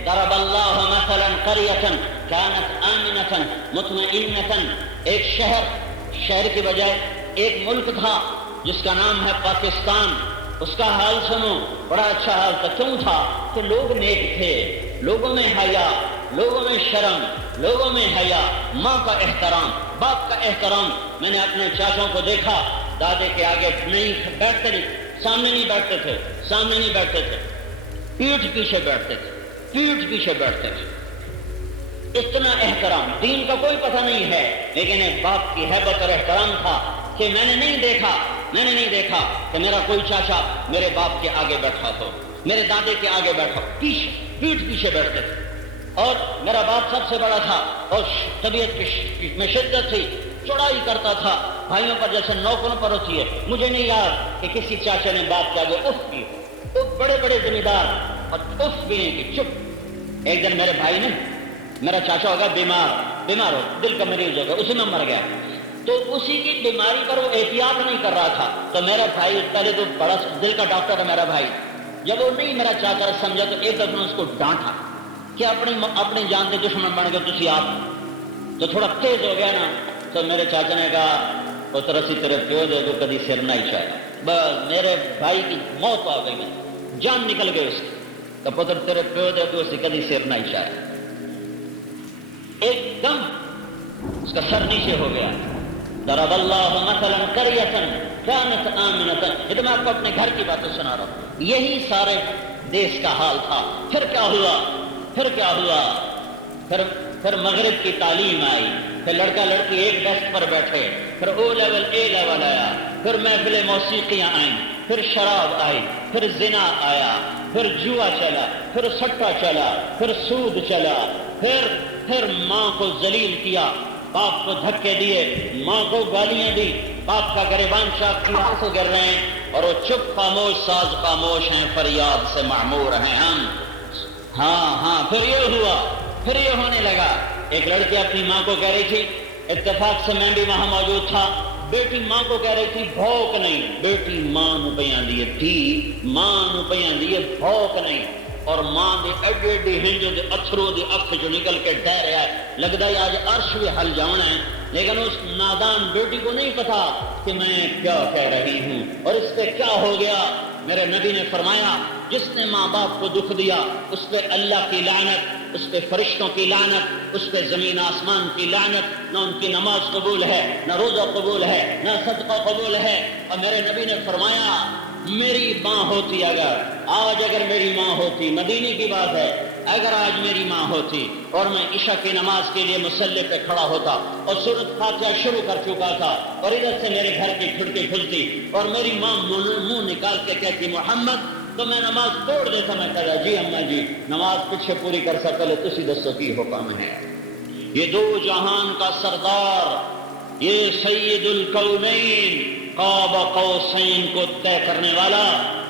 ضرب اللہ مثلا قریۃ کانت آمنۃ مطمئنۃ، ایک شہر کی بجائے ایک ملک تھا جس کا نام ہے پاکستان، اس کا حال سنو، بڑا اچھا حال تھا، کیوں تھا کہ لوگ نیک تھے، لوگوں میں حیا، لوگوں میں شرم، لوگوں میں حیا، ماں کا احترام، باپ کا احترام۔ میں نے اپنے چاچوں کو دیکھا دادے کے آگے نہیں بیٹھتے تھے، سامنے نہیں بیٹھتے تھے، سامنے نہیں بیٹھتے تھے، پیٹھ پیچھے بیٹھتے تھے، پیٹھ پیچھے بیٹھتے تھے، اتنا احترام، دین کا کوئی پتہ نہیں ہے، لیکن ایک باپ کی ہیبت اور احترام تھا کہ میں نے نہیں دیکھا کہ میرا کوئی چاچا میرے باپ کے آگے بیٹھا ہو، میرے دادے کے آگے بیٹھا ہو، پیٹھ پیچھے بیٹھتے تھے۔ اور میرا باپ سب سے بڑا تھا اور طبیعت میں شدت تھی، چڑھائی کرتا تھا بھائیوں پر جیسے نوکروں پر ہوتی ہے۔ مجھے نہیں یاد کہ کسی چاچا نے باپ کے آگے اف کی ہو، بڑے بڑے ذمہ دار اور اف بھی نہیں کی، چپ۔ ایک دن میرے بھائی نے، میرا چاچا ہوگا بیمار ہو، دل کا مریض ہوگا، اسی میں مر گیا، تو اسی کی بیماری پر وہ احتیاط نہیں کر رہا تھا، تو میرا بھائی پہلے تو بڑا دل کا ڈاکٹر ہے میرا بھائی، جب وہ نہیں میرا چاچا سمجھا تو ایک دفعہ اس کو ڈانٹا کہ اپنی جان کے دشمن بن گئے تسی آپ، تو تھوڑا تیز ہو گیا نا، تو میرے چاچا نے کہا پتر اسی تیرے پیو دے کو کدی سر نہیں چاہیے، بس میرے بھائی کی موت آ گئی، جان نکل گئی اس کی، تو پتر تیرے پیو دے کو اسی کدی سر نہیں چاہیے، ایک دم اس کا سر نیچے ہو گیا۔ ضرب اللہ مثلا قریۃ کانت آمنۃ، یہ تو میں آپ کو اپنے گھر کی باتیں سنا رہا ہوں، یہی سارے دیش کا حال تھا۔ پھر کیا ہوا؟ پھر مغرب کی تعلیم آئی، پھر لڑکا لڑکی ایک ڈیسک پر بیٹھے، پھر او لیول اے لیول آیا، پھر محفل موسیقیاں آئیں، پھر شراب آئی، پھر زنا آیا، پھر جوا چلا، پھر سٹا چلا، پھر سود چلا، پھر ماں کو ذلیل کیا، باپ کو دھکے دیے، ماں کو گالیاں دی، باپ کا گریبان چاک کیا، آنسو گر رہے ہیں اور وہ چپ خاموش ساز خاموش ہیں، فریاد سے معمور ہیں ہم۔ ہاں پھر یہ ہونے لگا۔ ایک لڑکی اپنی ماں کو کہہ رہی تھی، اتفاق سے میں بھی وہاں موجود تھا، بیٹی ماں کو کہہ رہی تھی بھوک نہیں، بیٹی ماں نو پیاں دیے تھی، ماں نو پیاں دیے بھوک نہیں، اور ماں دے ایڈی ایڈی ہنج دے اتھرو دے اکھ جو نکل کے ڈہ رہا ہے، لگتا ہے آج عرش بھی ہل جانا ہے، لیکن اس نادان بیٹی کو نہیں پتا کہ میں کیا کہہ رہی ہوں اور اس پہ کیا ہو گیا۔ میرے نبی نے فرمایا جس نے ماں باپ کو دکھ دیا اس پہ اللہ کی لعنت، اس پہ فرشتوں کی لعنت، اس پہ زمین آسمان کی لعنت، نہ ان کی نماز قبول ہے، نہ روزہ قبول ہے، نہ صدقہ قبول ہے۔ اور میرے نبی نے فرمایا میری ماں ہوتی، اگر میری ماں ہوتی، مدینے کی بات ہے، اگر آج میری ماں ہوتی اور میں عشاء کی نماز کے لیے مصلی پہ کھڑا ہوتا اور سورۃ فاتحہ شروع کر چکا تھا اور ادھر سے میرے گھر کی کھڑکی کھلتی اور میری ماں منہ نکال کے کہتی محمد، تو میں نماز توڑ دیتا، میں کہتا جی اماں جی نماز پیچھے پوری کر سکتا لے تسی دسو کی حکم ہے۔ یہ دو جہان کا سردار، یہ سید الکونین، قاب قوسین کو طے کرنے والا،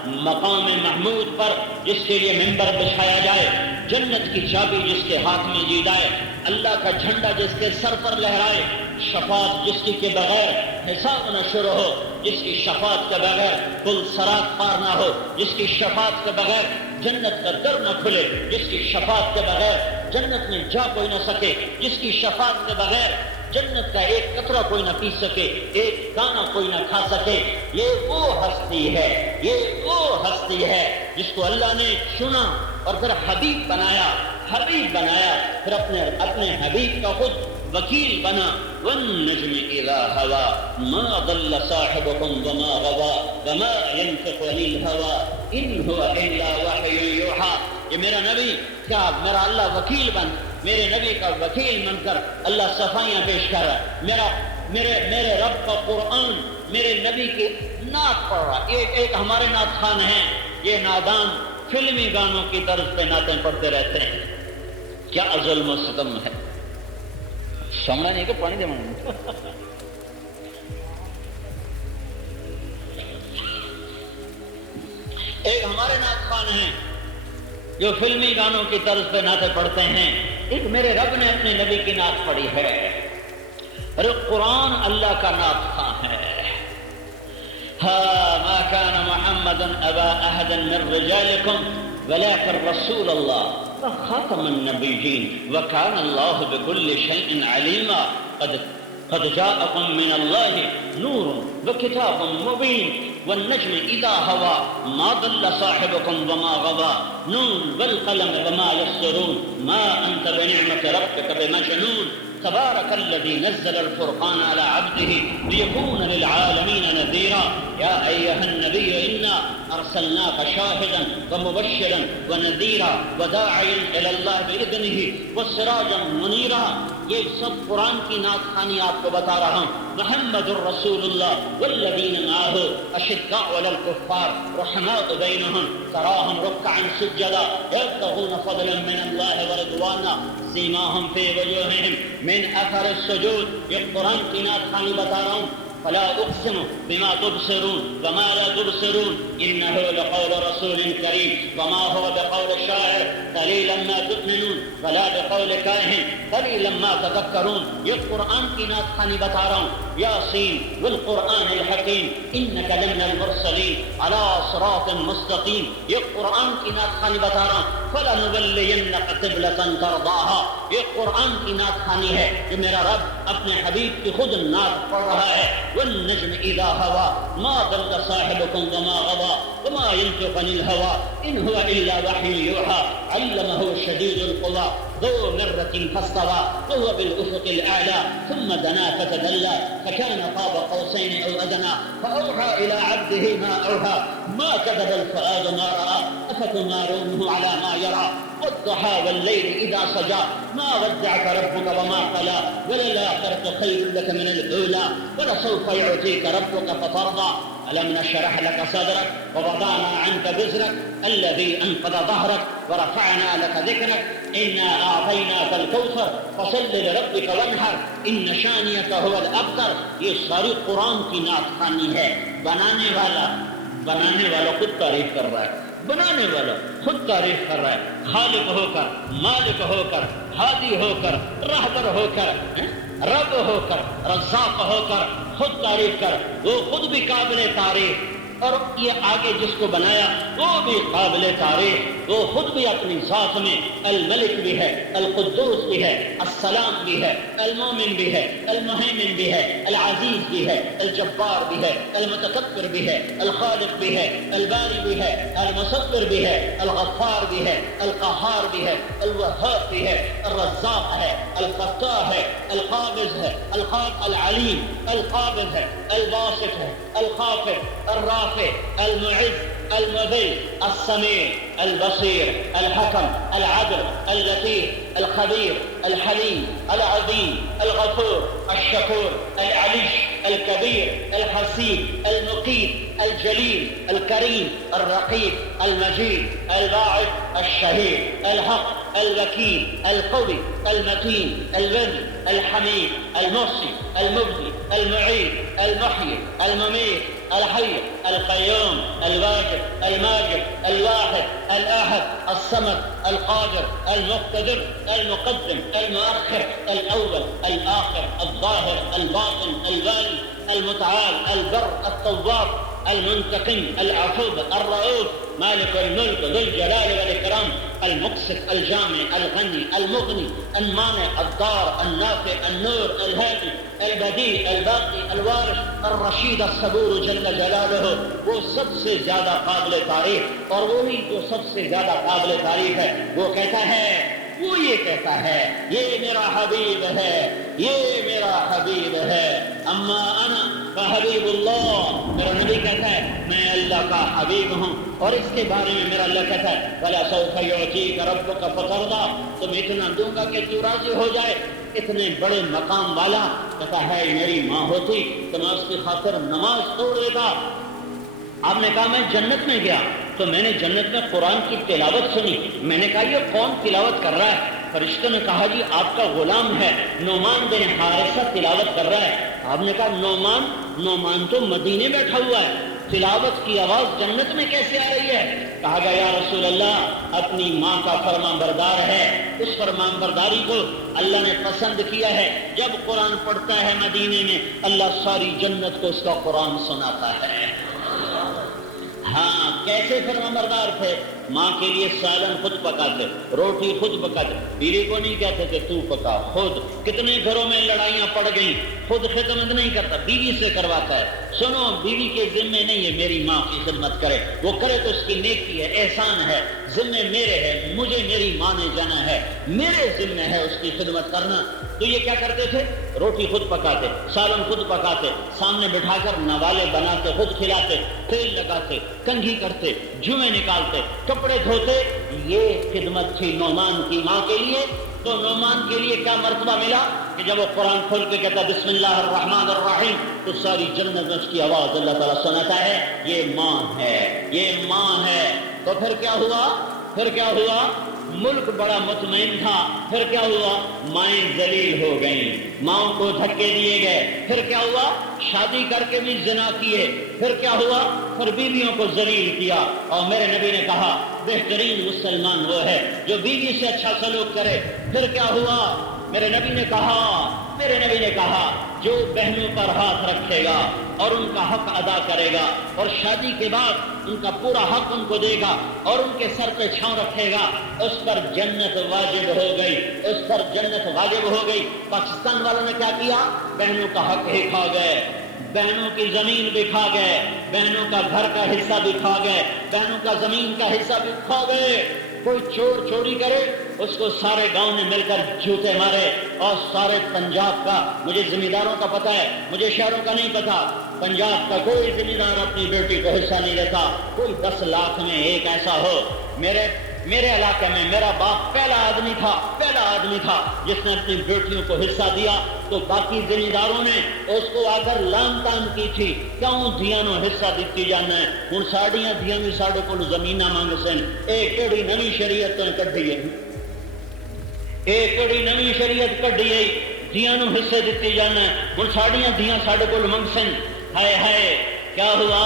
مقام محمود پر جس کے لیے ممبر بچھایا جائے، جنت کی چابی جس کے ہاتھ میں دی جائے، اللہ کا جھنڈا جس کے سر پر لہرائے، شفاعت جس کی کے بغیر حساب نہ شروع ہو، جس کی شفاعت کے بغیر پل صراط پار نہ ہو، جس کی شفاعت کے بغیر جنت کا در نہ کھلے، جس کی شفاعت کے بغیر جنت میں جا کوئی نہ سکے، جس کی شفاعت کے بغیر جنت کا ایک قطرہ کوئی نہ پی سکے، ایک دانہ کوئی نہ کھا سکے۔ یہ وہ ہستی ہے جس کو اللہ نے چنا اور پھر حبیب بنایا، پھر اپنے حبیب کا خود وکیل بنا۔ والنجم اذا هوى ما ضل صاحبكم وما غوى وما ينطق عن الهوى ان هو الا وحي يوحى۔ یہ میرا نبی کیا میرا اللہ وکیل بن، میرے نبی کا وکیل بن کر اللہ صفائیاں پیش کر رہا ہے، میرے رب کا قرآن میرے نبی کی نعت پڑھ رہا۔ ایک ہمارے نعت خان ہیں، یہ نادان فلمی گانوں کی طرز پہ نعتیں پڑھتے رہتے ہیں، کیا ظلم و ستم ہے۔ سامنا نہیں کہ پانی دے مانگا ایک ہمارے نعت خان ہیں، جو فلمی گانوں کی طرز پہ نعتیں پڑھتے ہیں، ایک میرے رب نے اپنے نبی کی نعت پڑھی ہے. ارے قرآن اللہ کا نعت خواں ہے. ہاں ما كان محمد ابا احد من رجالكم ولكن رسول الله وخاتم النبيين وكان الله بكل شيء عليما. قد جاءكم من الله نور وكتاب مبين والنجم إذا هوى ما ضل صاحبكم وما غوى نون والقلم وما يسطرون ما أنت بنعمة ربك بمجنون تبارك الذي نزل الفرقان على عبده ليكون للعالمين نذيرا. يا أيها النبي إنا أرسلناك شاهدا ومبشرا ونذيرا وداعيا إلى الله بإذنه وسراجا منيرا. یہ سب قرآن کی نعت خوانی آپ کو بتا رہا ہوں. محمد الرسول اللہ والذین معه اشداء علی الکفار رحماء بینہم تراہم رکعا سجدا یبتغون فضلا من اللہ ورضوانا سیماہم فی وجوہہم من اثر السجود. یہ قرآن کی نعت خوانی بتا رہا ہوں. فلا اقسم بما تبصرون وما لا تبصرون انه لقول رسول كريم وما هو بقول شاعر قليلا ما تؤمنون ولا بقول كاهن قليلا ما تذكرون. یہ قرآن کی نعت خوانی بتا رہا ہوں. یاسین والقرآن الحکیم انك لمن المرسلین على صراط مستقیم. یہ قرآن کی نعت خوانی بتا رہا ہوں. فلنولینك قبلة ترضاها. یہ قرآن کی نعت خوانی ہے کہ میرا رب اپنے حبیب کی خود نعت پڑھ رہا ہے. والنجم اذا هوى ما ضل صاحبكم وما غوى وما ينطق عن الهوى ان هو الا وحي يوحى علمه شديد القوى ذو مرة فاستوى وهو بالأفق الأعلى ثم دنا فتدلى فكان قاب قوسين أو أدنى فأوحى إلى عبده ما أوحى ما كذب الفؤاد ما رأى أفتمارونه على ما يرى والضحى والليل إذا سجى ما ودعك ربك وما قلى وللآخرة خير لك من الأولى ولسوف يعطيك ربك فترضى. ألم نشرح لك صدرك ووضعنا عنك وزرك الذي أنقض ظهرك ورفعنا لك ذكرك إنا أعطيناك الكوثر فصل لربك وانحر إن شانئك هو الأبتر. یہ ساری قرآن کی نعت خوانی ہے. بنانے والا خود تعریف کر رہا ہے. بنانے والا خود تعریف کر رہا ہے. خالق ہو کر، مالک ہو کر، ہادی ہو کر، رہبر ہو کر، رب ہو کر، رزاق ہو کر خود تعریف کر. وہ خود بھی قابل تعریف اور یہ آگے جس کو بنایا وہ بھی قابل تعریف. وہ خود بھی اپنی ذات میں الملک بھی ہے، القدوس بھی ہے، السلام بھی ہے، المومن بھی ہے، المہیمن بھی ہے، العزیز بھی ہے، الجبار بھی ہے، المتکبر بھی ہے، الخالق بھی ہے، الباری بھی ہے، المصور بھی ہے، الغفار بھی ہے، القہار بھی ہے، الوہاب بھی ہے، الرزاق ہے، الفتاح ہے، القابض ہے، العلیم، القابض ہے، الباسط ہے، الخافض، الرافع، المعز، المذل، السميع، البصير، الحكم، العدل، اللطيف، الخبير، الحليم، العظيم، الغفور، الشكور، العلي، الكبير، الحسيب، المقيت، الجليل، الكريم، الرقيب، المجيد، الباعث، الشهيد، الحق، الوكيل، القوي، المتين، البر، الحميد، المحصي، المبدي، المعيد، المحيي، المميت، الحي، القيوم، الواجب، الماجد، الواحد، الأحد، الصمد، القادر، المقتدر، المقدم، المؤخر، الأول، الآخر، الظاهر، الباطن، الوالي، المتعال، البر، التواب، المنتقم، العفو، الرؤوف، مالك الملك ذو الجلال والإكرام، المقسط، الجامع، الغني، المغني، المانع، الضار، النافع، النور، الهادي، البديع، الباقي، الوارث، الرشید، الصبور جل جلالہ. وہ سب سے زیادہ قابل تعریف اور وہی جو سب سے زیادہ قابل تعریف ہے. وہ کہتا ہے، وہ یہ کہتا ہے، یہ میرا حبیب ہے، یہ میرا حبیب ہے. اما انا فحبیب اللہ. میرا نبی کہتا ہے میں اللہ کا حبیب ہوں. اور اس کے بارے میں میرا اللہ کہتا ہے وَلَسَوْفَ يُعْطِيكَ رَبُّكَ فَتَرْضَىٰ. تو میں اتنا دوں گا کہ تو راضی ہو جائے. اتنے بڑے مقام والا کہتا ہے میری ماں ہوتی تو میں اس کی خاطر نماز توڑ دیتا. آپ نے کہا میں جنت میں گیا تو میں نے جنت میں قرآن کی تلاوت سنی. میں نے کہا یہ کون تلاوت کر رہا ہے؟ فرشتوں نے کہا جی آپ کا غلام ہے نعمان بن حارثہ تلاوت کر رہا ہے. آپ نے کہا نعمان تو مدینے بیٹھا ہوا ہے. تلاوت کی آواز جنت میں کیسے آ رہی ہے؟ کہا گیا یا رسول اللہ اپنی ماں کا فرمان بردار ہے، اس فرمان برداری کو اللہ نے پسند کیا ہے۔ جب قرآن پڑھتا ہے مدینے میں اللہ ساری جنت کو اس کا قرآن سناتا ہے۔ ہاں کیسے فرمانبردار تھے؟ ماں کے لیے سالن خود پکاتے، روٹی خود پکاتے، بیوی کو نہیں کہتے کہ تو پکا، خود۔ کتنے گھروں میں لڑائیاں پڑ گئیں، خود خدمت نہیں کرتا، بیوی سے کرواتا ہے۔ سنو، بیوی کے ذمے نہیں ہے میری ماں کی خدمت کرے، وہ کرے تو اس کی نیکی ہے، احسان ہے، ذمے میرے ہے، مجھے میری ماں نے جانا ہے، میرے ذمے ہے اس کی خدمت کرنا۔ تو یہ کیا کرتے تھے؟ روٹی خود پکاتے، سالن خود پکاتے، سامنے بٹھا کر نوالے بناتے، خود کھلاتے، تیل لگاتے، کنگھی کرتے، جوئیں نکالتے، کپڑے دھوتے۔ یہ خدمت تھی نعمان کی ماں کے لیے۔ تو نعمان کے لیے کیا مرتبہ ملا کہ جب وہ قرآن کھول کے کہتا بسم اللہ الرحمن الرحیم تو ساری جنت میں اس کی آواز اللہ تعالیٰ سناتا ہے، یہ ماں ہے، یہ ماں ہے۔ تو پھر کیا ہوا؟ پھر کیا ہوا؟ ملک بڑا مطمئن تھا، پھر کیا ہوا؟ مائیں ذلیل ہو گئیں، ماؤں کو دھکے دیے گئے۔ پھر کیا ہوا؟ شادی کر کے بھی زنا کیے۔ پھر کیا ہوا؟ پھر بیویوں کو ذلیل کیا۔ اور میرے نبی نے کہا بہترین مسلمان وہ ہے جو بیوی سے اچھا سلوک کرے۔ پھر کیا ہوا؟ میرے نبی نے کہا جو بہنوں پر ہاتھ رکھے گا اور ان کا حق ادا کرے گا اور شادی کے بعد ان کا پورا حق ان کو دے گا اور ان کے سر پہ چھاؤں رکھے گا، اس پر جنت واجب ہو گئی، اس پر جنت واجب ہو گئی۔ پاکستان والوں نے کیا کیا؟ بہنوں کا حق ہی کھا گئے، بہنوں کی زمین بھی کھا گئے، بہنوں کا گھر کا حصہ بھی کھا گئے، بہنوں کا زمین کا حصہ بھی کھا گئے۔ کوئی چور چوری کرے اس کو سارے گاؤں نے مل کر جوتے مارے، اور سارے پنجاب کا، مجھے زمینداروں کا پتہ ہے، مجھے شہروں کا نہیں پتہ، پنجاب کا کوئی زمیندار اپنی بیٹی کو حصہ نہیں دیتا۔ کوئی 10 لاکھ میں ایک ایسا ہو۔ میرے علاقے میں میرا باپ پہلا آدمی تھا جس نے اپنی بیٹیوں کو حصہ دیا، تو باقی زمینداروں نے اس کو آ کر لام تان کی تھی، کیوں دھیانوں حصہ دیتی جانا ہے؟ ہوں ساڑیاں دھیاں بھی ساڑے کو زمیناں مانگ سن۔ ایک کڑی نوی شریعت کڈی ہے، ایک کڑی نوی شریعت کڈی ہے، دھیانوں حصے دیتی جانا ہے، ہوں ساڑیاں دھیاں ساڑے کو منگ سن۔ ہائے ہائے، کیا ہوا؟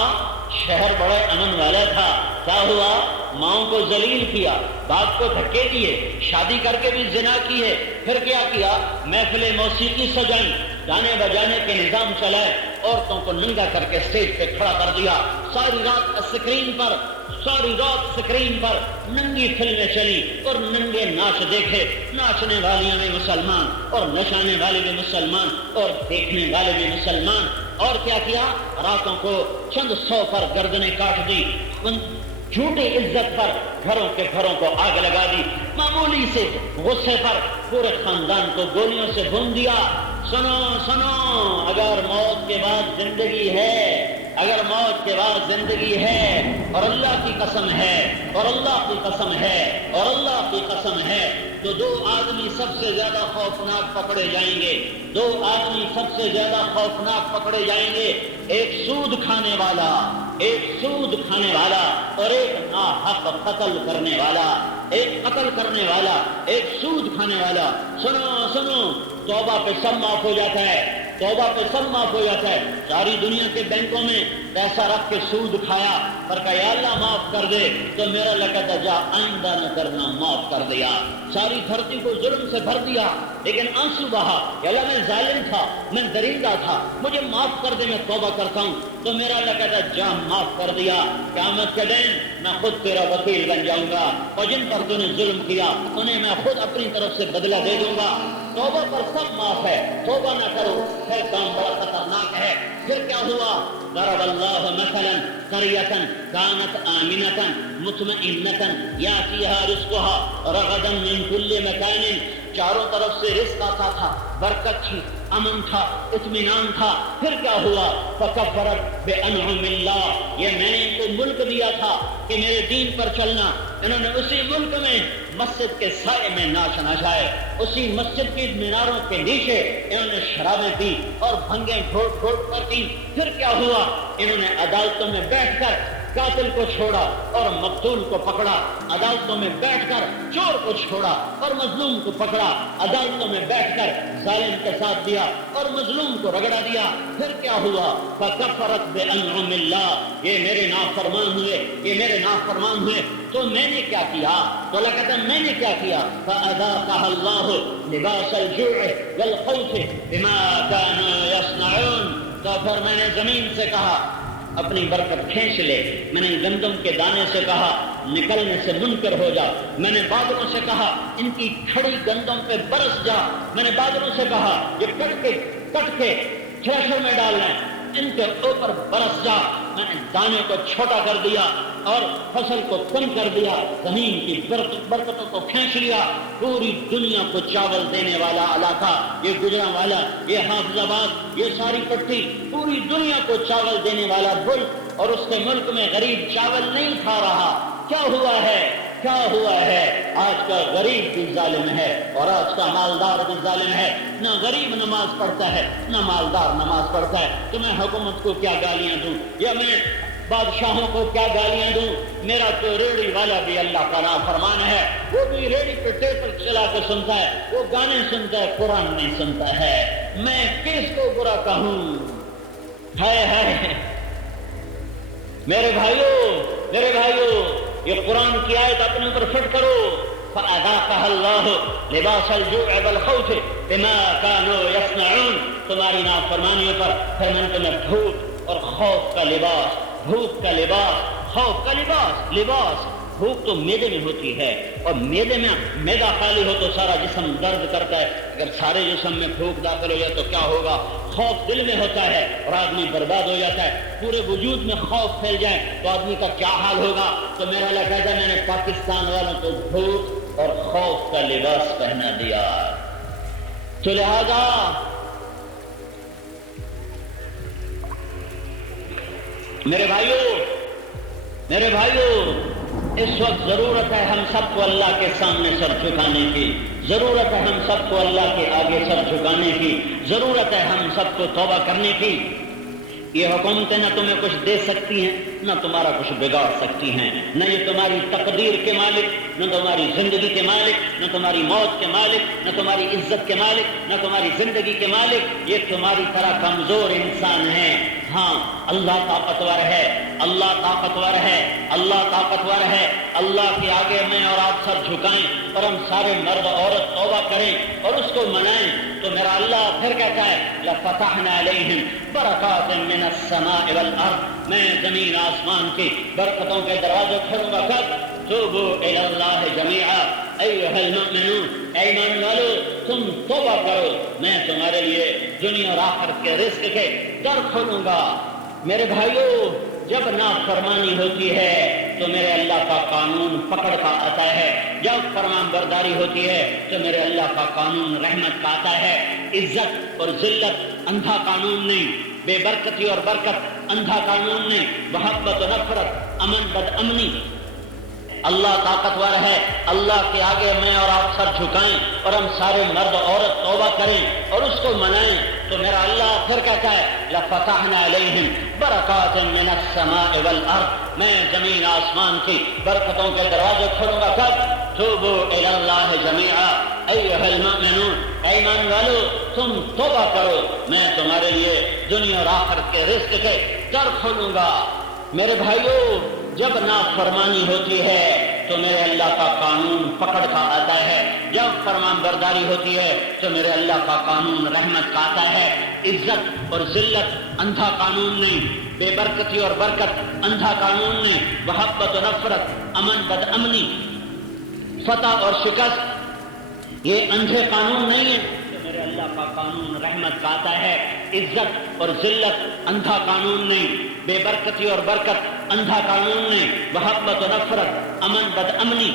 شہر بڑے امن والا تھا، کیا ہوا؟ ماؤں کو ذلیل کیا، باپ کو دھکے دیے، شادی کر کے بھی زنا کیے۔ پھر کیا کیا؟ محفل موسیقی سجائی، گانے بجانے کے نظام چلائے، عورتوں کو ننگا کر کے اسٹیج پہ کھڑا کر دیا، ساری رات سکرین پر ننگی فلمیں چلی اور ننگے ناچ دیکھے، ناچنے والیاں بھی مسلمان اور نچانے والے بھی مسلمان اور دیکھنے والے بھی مسلمان۔ اور کیا کیا؟ راتوں کو چند 100 پر گردنیں کاٹ دی، جھوٹی عزت پر گھروں کو آگ لگا دی، معمولی سے غصے پر پورے خاندان کو گولیوں سے بھون دیا۔ سنو، اگر موت کے بعد زندگی ہے، اگر موت کے بعد زندگی ہے، اور اللہ کی قسم ہے، اور اللہ کی قسم ہے، اور اللہ کی قسم ہے، تو 2 آدمی سب سے زیادہ خوفناک پکڑے جائیں گے، 2 آدمی سب سے زیادہ خوفناک پکڑے جائیں گے، ایک سود کھانے والا اور ایک ناحق قتل کرنے والا، ایک قتل کرنے والا، ایک سود کھانے والا۔ سنو، توبہ پہ سب معاف ہو جاتا ہے، توبہ پہ سب معاف ہو جاتا ہے۔ ساری دنیا کے بینکوں میں پیسہ رکھ کے سود کھایا، پر کہا یا اللہ معاف کر دے، تو میرا لکھتا جا آئندہ نہ کرنا، معاف کر دیا۔ ساری دھرتی کو ظلم سے بھر دیا، لیکن آنسو بہا، یا اللہ میں ظالم تھا، میں درندہ تھا، مجھے معاف کر دے، میں توبہ کرتا ہوں، تو میرا لکھتا جا معاف کر دیا۔ قیامت کے دن میں خود تیرا وکیل بن جاؤں گا، اور جن پر تو نے ظلم کیا انہیں میں خود اپنی طرف سے بدلہ دے دوں گا۔ توبہ پر سب معاف ہے، توبہ نہ کرو پھر کام بڑا خطرناک ہے۔ پھر کیا ہوا؟ ضرب اللہ مثلا قریۃ کانت آمنۃ مطمئنۃ یأتیہا رزقها رغدا من کل مکان، چاروں طرف سے رزق آتا تھا، برکت تھی، امن تھا، اطمینان تھا۔ پھر کیا ہوا؟ فکفرت بانعم اللہ، یہ میں نے ان کو ملک دیا تھا کہ میرے دین پر چلنا، انہوں نے اسی ملک میں مسجد کے سائے میں ناچ نچائے، اسی مسجد کی میناروں کے نیچے انہوں نے شرابیں پی اور بھنگیں گھوٹ گھوٹ کر پی۔ پھر کیا ہوا؟ انہوں نے عدالتوں میں بیٹھ کر قاتل کو چھوڑا اور مقتول کو پکڑا، عدالتوں میں بیٹھ کر چور کو چھوڑا اور مظلوم کو پکڑا، عدالتوں میں بیٹھ کر ظالم کے ساتھ دیا اور مظلوم کو رگڑا دیا، پھر کیا ہوا؟ فَكَفَرَتْ بِأَنْعُمِ اللَّهِ، یہ میرے نافرمان ہوئے، یہ میرے نافرمان ہوئے، تو میں نے کیا کیا؟ تو اللہ کہتا ہے میں نے کیا کیا؟ فَأَذَاقَهَا اللَّهُ لِبَاسَ الْجُوعِ وَالْخَوْفِ بِمَا كَانُوا يَصْنَعُونَ، تو پھر میں نے زمین سے کہا اپنی برکت کھینچ لے، میں نے گندم کے دانے سے کہا نکلنے سے منکر ہو جا، میں نے بادلوں سے کہا ان کی کھڑی گندم پہ برس جا، میں نے بادلوں سے کہا یہ کٹ کے تھریشر میں ڈالنا ہے، ان کے اوپر برس جا، میں نے دانے کو چھوٹا کر دیا اور فصل کو کم کر دیا، زمین کی برکتوں کو کھینچ لیا، پوری دنیا کو چاول دینے والا علاقہ، یہ گجرانوالا، یہ حافظ آباد، یہ ساری پٹی، پوری دنیا کو چاول دینے والا ملک، اور اس کے ملک میں غریب چاول نہیں کھا رہا۔ کیا ہوا ہے؟ کیا ہوا ہے؟ آج کا غریب بھی ظالم ہے اور آج کا مالدار بھی ظالم ہے، نہ غریب نماز پڑھتا ہے نہ مالدار نماز پڑھتا ہے۔ تو میں حکومت کو کیا گالیاں دوں یا میں بادشاہوں کو کیا گالیاں دوں؟ میرا تو ریڑھی والا بھی اللہ کا نافرمان ہے، وہ بھی ریڑھی پہ ٹیپ چلا کے سنتا ہے، وہ گانے سنتا ہے، قرآن نہیں سنتا ہے، میں کس کو برا کہوں؟ ہے میرے بھائیوں یہ قرآن کی آیت اپنے اوپر فٹ کرو۔ فَأَذَاقَهَا اللَّهُ لِبَاسَ الْجُوعِ وَالْخَوْفِ بِمَا كَانُوا يَصْنَعُونَ، تمہاری نافرمانیوں پر پھر میں نے تمہیں بھوک اور خوف کا لباس، بھوک کا لباس، خوف کا لباس۔ بھوک تو میدے میں ہوتی ہے اور میدے میں میدا خالی ہو تو سارا جسم درد کرتا ہے، اگر سارے جسم میں بھوک داخل ہو جائے تو کیا ہوگا؟ خوف دل میں ہوتا ہے اور آدمی برباد ہو جاتا ہے، پورے وجود میں خوف پھیل جائے تو آدمی کا کیا حال ہوگا؟ تو میرا اللہ کہتا ہے میں نے پاکستان والوں کو بھوک اور خوف کا لباس پہنا دیا۔ تو لہذا میرے بھائیوں اس وقت ضرورت ہے ہم سب کو اللہ کے سامنے سر جھکانے کی، ضرورت ہے ہم سب کو اللہ کے آگے سر جھکانے کی، ضرورت ہے ہم سب کو توبہ کرنے کی۔ یہ حکومتیں نہ تمہیں کچھ دے سکتی ہیں نہ تمہارا کچھ بگاڑ سکتی ہیں، نہ یہ تمہاری تقدیر کے مالک، نہ تمہاری زندگی کے مالک، نہ تمہاری موت کے مالک، نہ تمہاری عزت کے مالک، نہ تمہاری زندگی کے مالک، یہ تمہاری طرح کمزور انسان ہیں۔ ہاں اللہ طاقتور ہے، اللہ طاقتور ہے، اللہ طاقتور ہے۔ اللہ کے آگے میں اور آپ سر جھکائیں اور ہم سارے مرد عورت توبہ کریں اور اس کو منائیں تو میرا اللہ پھر کہتا ہے لَفَتَحْنَا عَلَيْهِمْ بَرَكَاتٍ مِّنَ السَّمَاءِ وَالْأَرْضِ، میں زمین آسمان کی برکتوں کے دروازے کھولوں گا۔ کب؟ توبوا الی اللہ جمیعا ایھا المؤمنون، اے ایمان والو تم توبہ کرو، میں تمہارے لیے دنیا اور آخرت کے رزق کے در کھولوں گا۔ میرے بھائیو جب نافرمانی ہوتی ہے تو میرے اللہ کا قانون پکڑ کا آتا ہے، جب فرمان برداری ہوتی ہے تو میرے اللہ کا قانون رحمت کا آتا ہے۔ عزت اور ذلت اندھا قانون نہیں، بے برکتی اور برکت اندھا قانون نہیں، محبت و نفرت، امن بد امنی۔ اللہ طاقتور ہے، اللہ کے آگے میں اور آپ سر جھکائیں اور ہم سارے مرد عورت توبہ کریں اور اس کو منائیں تو میرا اللہ پھر کہتا ہے لَفَتَحْنَا عَلَيْهِمْ بَرَكَاتٍ مِّنَ السَّمَاءِ وَالْأَرْضِ، میں زمین آسمان کی برکتوں کے دروازے کھولوں گا۔ کب؟ توبوا الی اللہ جمیعا ایھا المؤمنون، اے ایمان والو تم توبہ کرو، میں تمہارے لیے دنیا اور آخرت کے رزق کے در کھولوں گا۔ میرے بھائیو جب نافرمانی ہوتی ہے تو میرے اللہ کا قانون پکڑ کا آتا ہے، جب فرمان برداری ہوتی ہے تو میرے اللہ کا قانون رحمت کا آتا ہے۔ عزت اور ذلت اندھا قانون نہیں، بے برکتی اور برکت اندھا قانون نہیں، محبت و نفرت، امن بد امنی، فتح اور شکست یہ اندھے قانون نہیں ہیں، میرے اللہ کا قانون رحمت کا آتا ہے۔ عزت اور ذلت اندھا قانون نہیں، بے برکتی اور برکت اندھا قانون نہیں، محبت و نفرت، امن بد امنی،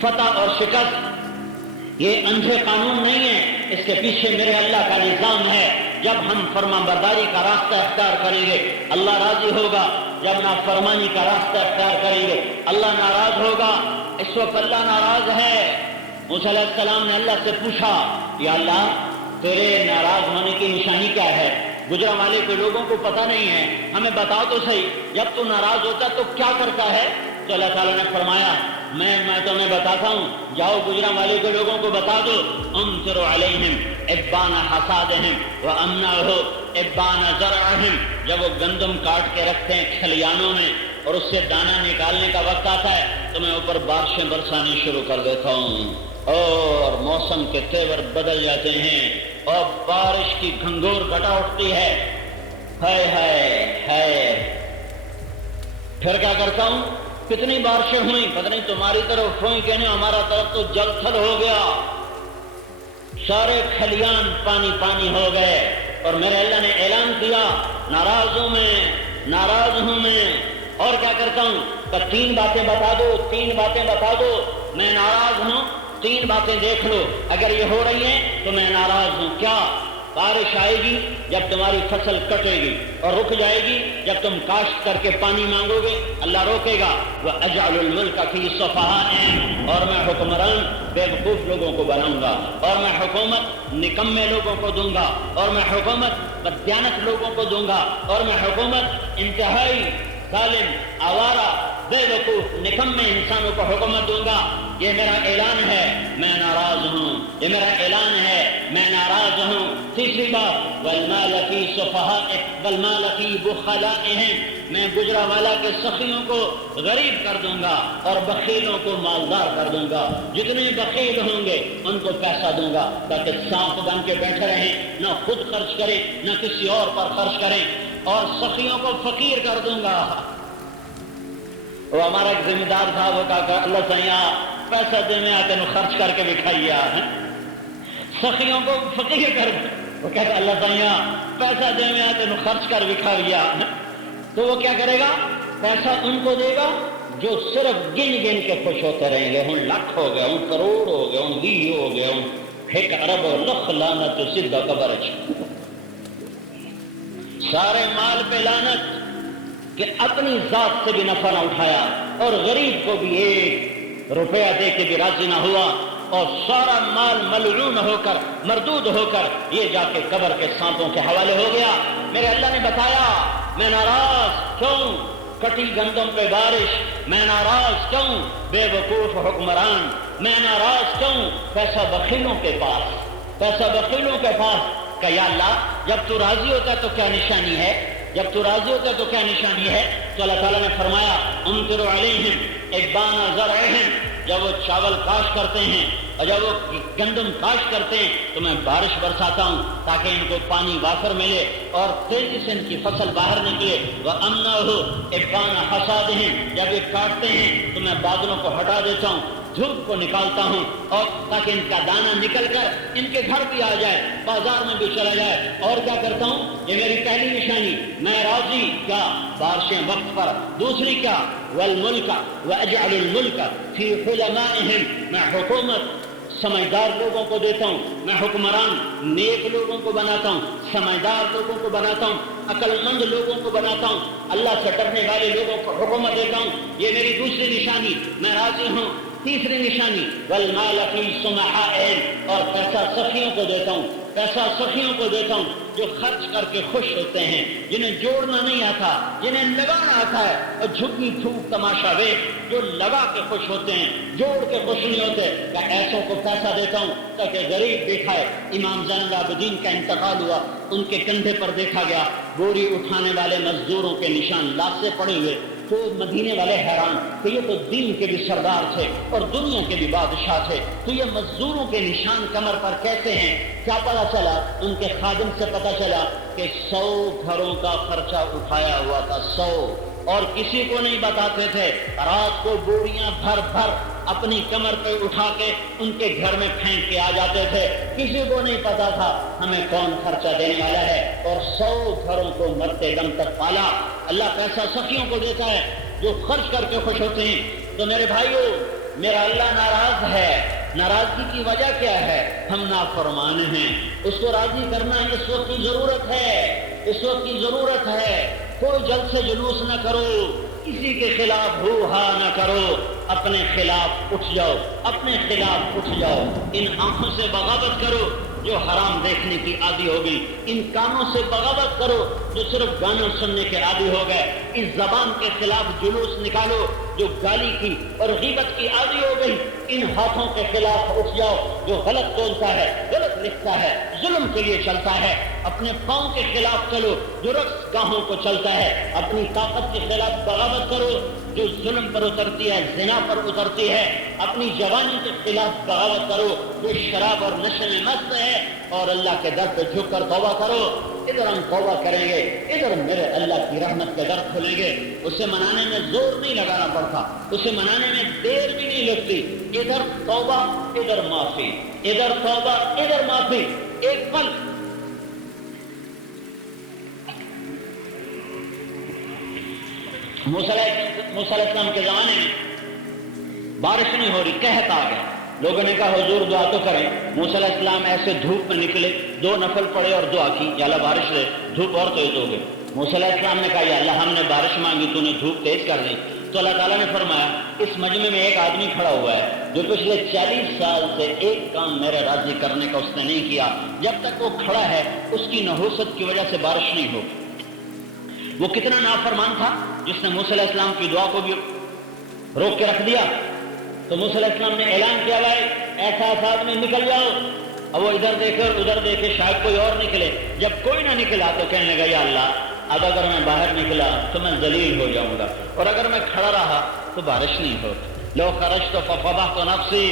فتح اور شکست یہ اندھے قانون نہیں ہیں، اس کے پیچھے میرے اللہ کا نظام ہے۔ جب ہم فرمان برداری کا راستہ اختیار کریں گے اللہ راضی ہوگا، جب نافرمانی کا راستہ اختیار کریں گے اللہ ناراض ہوگا۔ اس وقت اللہ ناراض ہے۔ موسیٰ علیہ السلام نے اللہ سے پوچھا یا اللہ تیرے ناراض ہونے کی نشانی کیا ہے؟ گجرا والے کے لوگوں کو پتہ نہیں ہے، ہمیں بتا تو صحیح، جب تو ناراض ہوتا تو کیا کرتا ہے؟ تو اللہ تعالیٰ نے فرمایا میں تمہیں بتاتا ہوں، جاؤ گجرا والے کے لوگوں کو بتا دو، امطر علیہم ابان حصادہم وامنعہ ابان زرعہم، جب وہ گندم کاٹ کے رکھتے ہیں کھلیانوں میں اور اس سے دانہ نکالنے کا وقت آتا ہے تو میں اوپر بارشیں برسانی شروع کر دیتا ہوں اور موسم کے تیور بدل جاتے ہیں اور بارش کی گھنگور گھٹا اٹھتی ہے، ہائے ہائے ہائے۔ پھر کیا کرتا ہوں؟ کتنی بارشیں ہوئیں، پتہ نہیں تمہاری طرف ہوئیں کہ نہیں، ہمارا طرف تو جل تھل ہو گیا، سارے کھلیان پانی پانی ہو گئے، اور میرے اللہ نے اعلان کیا ناراض ہوں میں، اور کیا کرتا ہوں کہ 3 باتیں بتا دو، میں ناراض ہوں، 3 باتیں دیکھ لو، اگر یہ ہو رہی ہیں تو میں ناراض ہوں۔ کیا؟ بارش آئے گی جب تمہاری فصل کٹے گی اور رک جائے گی جب تم کاشت کر کے پانی مانگو گے، اللہ روکے گا، وَأَجْعَلُ الْمُلْكَ فِي صَفَحَائِهِمْ، اور میں حکمران بیوقوف لوگوں کو بناؤں گا، اور میں حکومت نکمے لوگوں کو دوں گا، اور میں حکومت بددیانت لوگوں کو دوں گا، اور میں حکومت انتہائی ظالم، آوارہ، بے وقوف، نکمے انسانوں کو حکومت دوں گا۔ یہ میرا اعلان ہے، میں ناراض ہوں، یہ میرا اعلان ہے، میں ناراض ہوں۔ تیسری بات، وَالْمَالَ فِي صُفَحَائِهِمْ وَالْمَالَ فِي بُخَلَائِهِمْ، میں گجرا والا کے سخیوں کو غریب کر دوں گا اور بخیلوں کو مالدار کر دوں گا۔ جتنے بخیل ہوں گے ان کو پیسہ دوں گا تاکہ سانپ بن کے بیٹھے رہیں، نہ خود خرچ کریں نہ کسی اور پر خرچ کریں، اور سخیوں کو فقیر کر دوں گا۔ وہ ہمارا ایک ذمہ دار تھا، وہ کہا اللہ سیاں پیسہ دے میں آتے نو خرچ کر کے بکھائیا، سخیوں کو فقیر کر دوں۔ وہ کہتا اللہ سیاں پیسہ دے میں آتے نو خرچ کر بکھائیا، تو وہ کیا کرے گا؟ پیسہ ان کو دے گا جو صرف گن گن کے خوش ہوتے رہیں گے، ہن لاکھ ہو گیا، ہن کروڑ ہو گیا، ہن 20 ہو گیا، ہن 1 ارب اور لکھ لعنت سیدھا قبر ہے۔ سارے مال پہ لعنت کہ اپنی ذات سے بھی نفع نہ اٹھایا اور غریب کو بھی 1 روپیہ دے کے بھی راضی نہ ہوا، اور سارا مال ملعون ہو کر مردود ہو کر یہ جا کے قبر کے سانپوں کے حوالے ہو گیا۔ میرے اللہ نے بتایا میں ناراض کیوں؟ کٹی گندم پہ بارش، میں ناراض کیوں؟ بے وقوف حکمران، میں ناراض کیوں؟ پیسہ بخیلوں کے پاس کہ یا اللہ جب تو راضی ہوتا تو کیا نشانی ہے؟ تو اللہ تعالیٰ نے فرمایا امطر علیہم ابان زرعہم، جب وہ چاول کاشت کرتے ہیں اور جب وہ گندم کاشت کرتے ہیں تو میں بارش برساتا ہوں تاکہ ان کو پانی وافر ملے اور تیزی سے ان کی فصل باہر نکلے۔ وَأَمْنَعُ ابان حصادہم، جب یہ کاٹتے ہیں تو میں بادلوں کو ہٹا دیتا ہوں، دھوپ کو نکالتا ہوں، اور تاکہ ان کا دانہ نکل کر ان کے گھر بھی آ جائے، بازار میں بھی چلا جائے۔ اور کیا کرتا ہوں؟ یہ میری پہلی نشانی، میں راضی کیا؟ بارشیں وقت پر۔ دوسری کیا؟ والملک واجعل الملک فی حلمائہم، میں حکومت سمجھدار لوگوں کو دیتا ہوں، میں حکمران نیک لوگوں کو بناتا ہوں، سمجھدار لوگوں کو بناتا ہوں، عقل مند لوگوں کو بناتا ہوں، اللہ سے ڈرنے والے لوگوں کو حکومت دیتا ہوں۔ یہ میری دوسری نشانی، میں راضی ہوں۔ تیسری نشانی والمال فی صنعائہم، اور پیسہ سخیوں کو دیتا ہوں، جو خرچ کر کے خوش ہوتے ہیں، جنہیں جوڑنا نہیں آتا، جنہیں لگانا آتا ہے، اور جھکی پھوک تماشا وے جو لگا کے خوش ہوتے ہیں، جوڑ کے خوش نہیں ہوتے، کہ ایسوں کو پیسہ دیتا ہوں تاکہ غریب دیکھا ہے۔ امام زین العابدین کا انتقال ہوا، ان کے کندھے پر دیکھا گیا بوری اٹھانے والے مزدوروں کے نشان لاشیں پڑے ہوئے، تو مدینے والے حیران کہ یہ تو دین کے بھی سردار تھے اور دنیا کے بھی بادشاہ تھے، تو یہ مزدوروں کے نشان کمر پر کیسے ہیں؟ کیا پتہ چلا؟ ان کے خادم سے پتہ چلا کہ 100 گھروں کا خرچہ اٹھایا ہوا تھا، 100، اور کسی کو نہیں بتاتے تھے۔ رات کو بوریاں بھر بھر اپنی کمر پہ اٹھا کے ان کے گھر میں پھینک کے آ جاتے تھے، کسی کو نہیں پتا تھا ہمیں کون خرچہ دینے والا ہے، اور 100 گھروں کو مرتے دم تک پالا۔ اللہ پیسہ سخیوں کو دیتا ہے جو خرچ کر کے خوش ہوتے ہیں۔ تو میرے بھائیو، میرا اللہ ناراض ہے، ناراضگی کی وجہ کیا ہے؟ ہم نافرمان ہیں، اس کو راضی کرنا اس وقت کی ضرورت ہے۔ کوئی جلد سے جلوس نہ کرو، کسی کے خلاف ہو ہا نہ کرو، اپنے خلاف اٹھ جاؤ، ان آنکھوں سے بغاوت کرو جو حرام دیکھنے کی عادی ہو گئی، ان کانوں سے بغاوت کرو جو صرف گانے سننے کے عادی ہو گئے، اس زبان کے خلاف جلوس نکالو جو گالی کی اور غیبت کی عادی ہو گئی، ان ہاتھوں کے خلاف اٹھ جاؤ جو غلط بولتا ہے، غلط لکھتا ہے، ظلم کے لیے چلتا ہے، اپنے پاؤں کے خلاف چلو جو رقص گاہوں کو چلتا ہے، اپنی طاقت کے خلاف بغاوت کرو جو ظلم پر اترتی ہے، زنا پر اترتی ہے، اپنی جوانی کے خلاف بغاوت کرو جو شراب اور نشے میں مست ہے، اور اللہ کے در پہ جھک کر توبہ کرو۔ ادھر ہم توبہ کریں گے، ادھر میرے اللہ کی رحمت کے در کھولیں گے۔ اسے منانے میں زور نہیں لگانا پڑتا، اسے منانے میں دیر بھی نہیں لگتی۔ ادھر توبہ ادھر معافی، ادھر توبہ ادھر معافی، ایک پل۔ موسیٰ علیہ السلام کے زمانے میں بارش نہیں ہو رہی، قحط آ گیا، لوگوں نے کہا حضور دعا تو کریں۔ موسیٰ علیہ السلام ایسے دھوپ میں نکلے، 2 نفل پڑے اور دعا کی، یا اللہ بارش دے، دھوپ اور تیز ہو گئی۔ موسیٰ علیہ السلام نے کہا یا اللہ ہم نے بارش مانگی، تو نے دھوپ تیز کر دی۔ تو اللہ تعالیٰ نے فرمایا اس مجمع میں ایک آدمی کھڑا ہوا ہے جو پچھلے 40 سال سے ایک کام میرے راضی کرنے کا اس نے نہیں کیا، جب تک وہ کھڑا ہے اس کی نحوست کی وجہ سے بارش نہیں ہوگی۔ وہ کتنا نافرمان تھا جس نے موسیٰ علیہ السلام کی دعا کو بھی روک کے رکھ دیا۔ تو موسیٰ علیہ السلام نے اعلان کیا بھائی ایسا آدمی نکل جاؤ۔ اب وہ ادھر دیکھے اور ادھر دیکھے، شاید کوئی اور نکلے۔ جب کوئی نہ نکلا تو کہنے لگا یا اللہ اب اگر میں باہر نکلا تو میں ذلیل ہو جاؤں گا، اور اگر میں کھڑا رہا تو بارش نہیں ہوتی۔ لو خرجت ففضحت نفسی،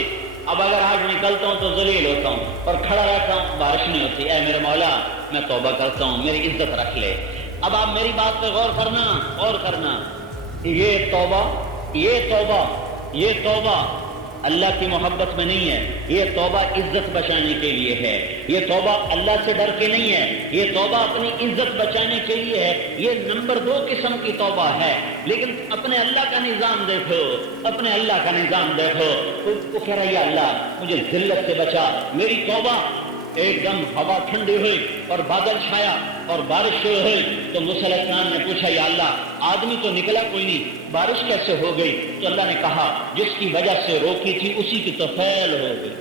اب اگر آج نکلتا ہوں تو ذلیل ہوتا ہوں، اور کھڑا رہتا ہوں بارش نہیں ہوتی۔ اے میرے مولا میں توبہ کرتا ہوں، میری عزت رکھ لے۔ اب آپ میری بات پہ غور کرنا، یہ توبہ اللہ کی محبت میں نہیں ہے، یہ توبہ عزت بچانے کے لیے ہے، یہ توبہ اللہ سے ڈر کے نہیں ہے، یہ توبہ اپنی عزت بچانے کے لیے ہے۔ یہ نمبر 2 قسم کی توبہ ہے۔ لیکن اپنے اللہ کا نظام دیکھو، اپنے اللہ کا نظام دیکھو، وہ کہہ رہا ہے یا اللہ مجھے ذلت سے بچا۔ میری توبہ ایک دم ہوا ٹھنڈی ہوئی اور بادل چھایا اور بارش شروع ہوئی تو موسیٰ علیہ السلام نے پوچھا یا اللہ آدمی تو نکلا کوئی نہیں، بارش کیسے ہو گئی؟ تو اللہ نے کہا جس کی وجہ سے روکی تھی اسی کی طفیل ہو گئی۔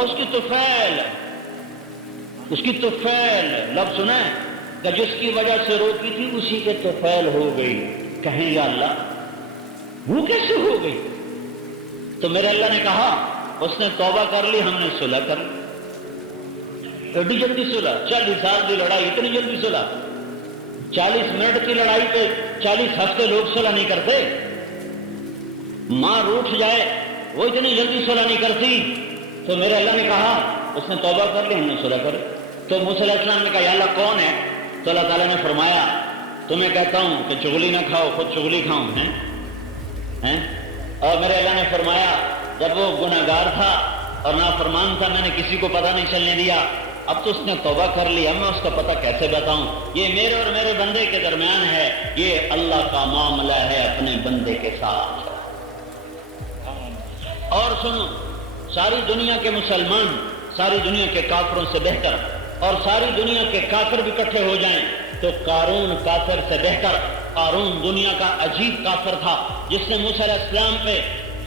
اس کی طفیل لفظ سنا ہے کہ جس کی وجہ سے روکی تھی اسی کے طفیل ہو گئی۔ کہیں یا اللہ وہ کیسے ہو گئی؟ تو میرے اللہ نے کہا اس نے توبہ کر لی، ہم نے صلح کر لی۔ ایڈی جلدی صلح، 40 سال کی لڑائی اتنی جلدی صلح؟ 40 منٹ کی لڑائی پہ 40 ہفتے لوگ صلح نہیں کرتے۔ ماں روٹھ جائے وہ اتنی جلدی صلح نہیں کرتی۔ تو میرے اللہ نے کہا اس نے توبہ کر لی، ہم نے صلح کر۔ تو موسیٰ علیہ السلام نے کہا یا اللہ کون ہے؟ تو اللہ تعالیٰ نے فرمایا تمہیں کہتا ہوں کہ چغلی نہ کھاؤ، خود چغلی کھاؤں ہیں۔ اور میرے اللہ نے فرمایا جب وہ گناہگار تھا اور نافرمان تھا میں نے کسی کو پتہ نہیں چلنے دیا، اب تو اس نے توبہ کر لی، اب میں اس کا پتہ کیسے بتاؤں؟ یہ میرے اور میرے بندے کے درمیان ہے، یہ اللہ کا معاملہ ہے اپنے بندے کے ساتھ۔ اور سنو، ساری دنیا کے مسلمان ساری دنیا کے کافروں سے بہتر، اور ساری دنیا کے کافر بھی اکٹھے ہو جائیں تو قارون کافر سے بہتر۔ قارون دنیا کا عجیب کافر تھا جس نے موسیٰ علیہ السلام پہ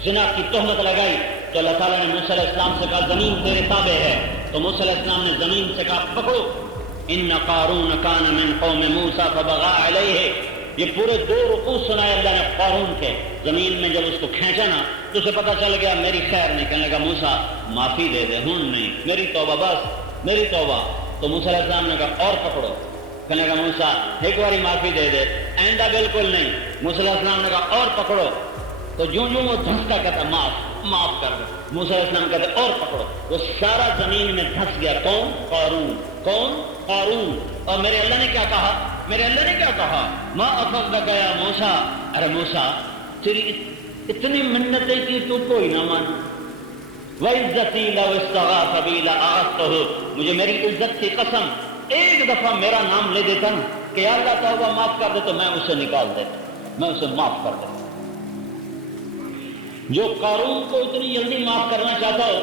زنا کی تہمت لگائی۔ تو اللہ تعالیٰ نے موسیٰ علیہ السلام سے کہا زمین تیرے تابع ہے۔ تو موسیٰ علیہ السلام نے زمین سے کہا پکڑو، ان قارون کان من قوم موسیٰ فبغى علیہ۔ یہ پورے 2 رکوع سنائے اللہ نے قارون کے۔ زمین میں جب اس کو کھینچا نا تو اسے پتہ چل گیا میری خیر نہیں، کہنے لگا موسیٰ معافی دے دے، ہوں نہیں میری توبہ، بس میری توبہ۔ تو موسیٰ علیہ السلام نے کہا اور پکڑو، کہنے لگا موسیٰ ایک باری معافی دے دے، آئندہ بالکل نہیں۔ موسیٰ علیہ السلام نے کہا اور پکڑو، تو جو وہ دھنستا کہتا معاف کر دو۔ موسیٰ علیہ السلام کہتے اور پکڑو، وہ سارا زمین میں دھس گیا۔ کون؟ قارون۔ اور میرے اللہ نے کیا کہا؟ ما افضلک یا موسیٰ، ارے موسیٰ تیری اتنی منتیں کی تو کوئی نہ مان۔ وعزتی لو استغاث بی لاغثتہ، مجھے میری عزت کی قسم ایک دفعہ میرا نام لے دیتا نا کہ یا اللہ توبہ معاف کر دے تو میں اسے نکال دیتا، میں اسے معاف کر دیتا۔ جو قارون کو اتنی جلدی معاف کرنا چاہتا ہو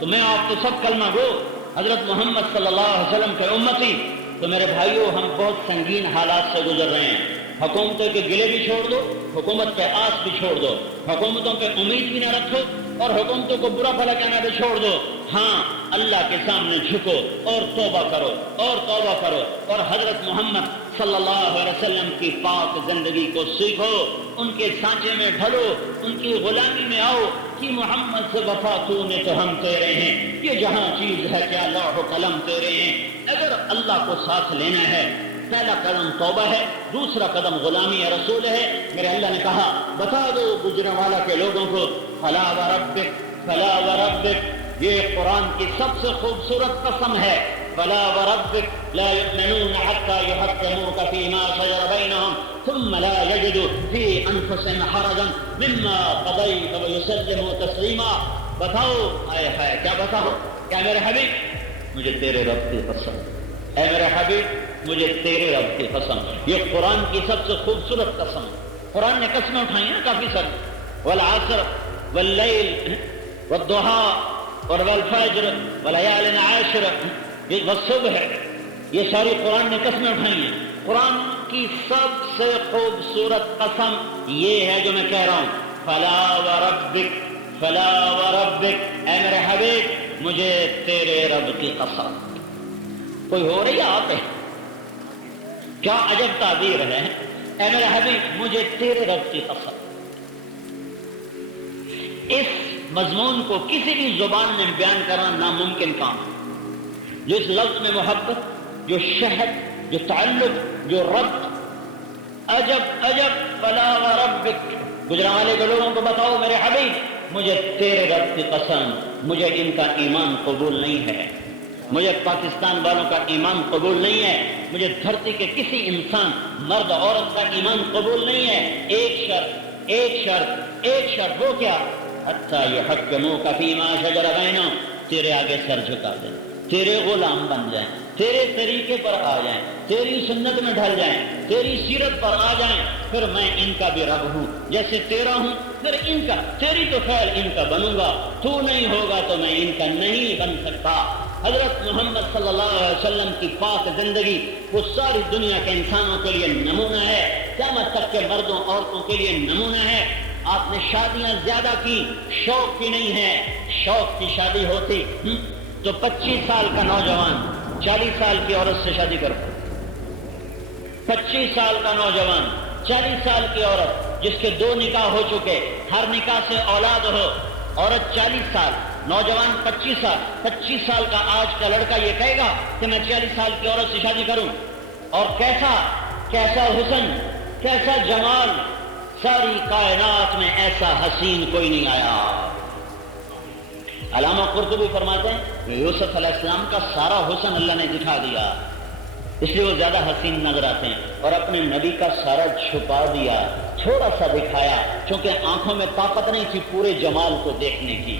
تو میں آپ تو سب کلمہ گو حضرت محمد صلی اللہ علیہ وسلم کے امتی، تو میرے بھائیوں ہم بہت سنگین حالات سے گزر رہے ہیں۔ حکومتوں کے گلے بھی چھوڑ دو، حکومت کے آس بھی چھوڑ دو، حکومتوں پہ امید بھی نہ رکھو اور حکومتوں کو برا بھلا کہنا بھی چھوڑ دو۔ ہاں اللہ کے سامنے جھکو اور توبہ کرو اور توبہ کرو اور حضرت محمد صلی اللہ علیہ وسلم کی پاک زندگی کو سیکھو، ان کے سانچے میں ڈھلو، ان کی غلامی میں آؤ کہ محمد سے وفا تو نے تو ہم تیرے ہیں، یہ جہاں چیز ہے کیا لوح و قلم تیرے ہیں۔ اگر اللہ کو ساتھ لینا ہے پہلا قدم توبہ ہے، دوسرا قدم غلامی رسول ہے۔ میرے اللہ نے کہا بتا دو گجرانوالہ کے لوگوں کو فلا وربک فلا وربک، یہ قرآن کی سب سے خوبصورت قسم ہے، فلا وربک لا یؤمنون حتی یحکموک فیما شجر بینہم ثم لا یجدوا فی انفسہم حرجا مما قضیت ویسلموا تسلیما۔ بتاؤ آئے ہائے کیا بتاؤ، کیا میرے حبیب مجھے تیرے رب کی قسم، اے میرے حبیب مجھے تیرے رب کی قسم، یہ قرآن کی سب سے خوبصورت قسم۔ قرآن نے قسمیں اٹھائی ہیں کافی ساری، والعصر واللیل والضحیٰ والفجر وليال عشر والصبح، یہ ساری قرآن نے قسمیں اٹھائی ہیں۔ قرآن کی سب سے خوبصورت قسم یہ ہے جو میں کہہ رہا ہوں، فلا وربک فلا وربک، اے میرے حبیب مجھے تیرے رب کی قسم۔ کوئی ہو رہی ہے آپ ہے کیا عجب تعبیر ہے، اے میرے حبیب مجھے تیرے رب کی قسم۔ اس مضمون کو کسی بھی زبان میں بیان کرنا ناممکن کام ہے۔ جو اس لفظ میں محبت، جو شہد، جو تعلق، جو ربط، عجب عجب فلا وربک۔ گجرانوالے کے لوگوں کو بتاؤ میرے حبیب مجھے تیرے رب کی قسم، مجھے ان کا ایمان قبول نہیں ہے، مجھے پاکستان والوں کا ایمان قبول نہیں ہے، مجھے دھرتی کے کسی انسان مرد عورت کا ایمان قبول نہیں ہے۔ ایک شرط ایک شرط ایک شرط، وہ کیا؟ حتی یحکموک فیما شجر بینہم، تیرے آگے سر جھکا دیں، تیرے غلام بن جائیں، تیرے طریقے پر آ جائیں، تیری سنت میں ڈھل جائیں، تیری سیرت پر آ جائیں، پھر میں ان کا بھی رب ہوں، جیسے تیرا ہوں پھر ان کا، تیری تو خیر ان کا بنوں گا، تو نہیں ہوگا تو میں ان کا نہیں بن سکتا۔ حضرت محمد صلی اللہ علیہ وسلم کی پاک زندگی وہ ساری دنیا کے انسانوں کے لیے نمونہ ہے، قیامت تک کے مردوں عورتوں کے لیے نمونہ ہے۔ آپ نے شادیاں زیادہ کی، شوق کی نہیں ہے، شوق کی شادی ہوتی تو 25 سال کا نوجوان 40 سال کی عورت سے شادی کرتا، 25 سال کا نوجوان 40 سال کی عورت جس کے 2 نکاح ہو چکے، ہر نکاح سے اولاد ہو، عورت 40 سال، نوجوان 25 سال، 25 سال کا آج کا لڑکا یہ کہے گا کہ میں 40 سال کی عورت سے شادی کروں، اور کیسا حسن، کیسا جمال، ساری کائنات میں ایسا حسین کوئی نہیں آیا۔ علامہ قرطبی فرماتے ہیں کہ یوسف علیہ السلام کا سارا حسن اللہ نے دکھا دیا، اس لیے وہ زیادہ حسین نظر آتے ہیں، اور اپنے نبی کا سارا چھپا دیا، تھوڑا سا دکھایا، چونکہ آنکھوں میں طاقت نہیں تھی پورے جمال کو دیکھنے کی۔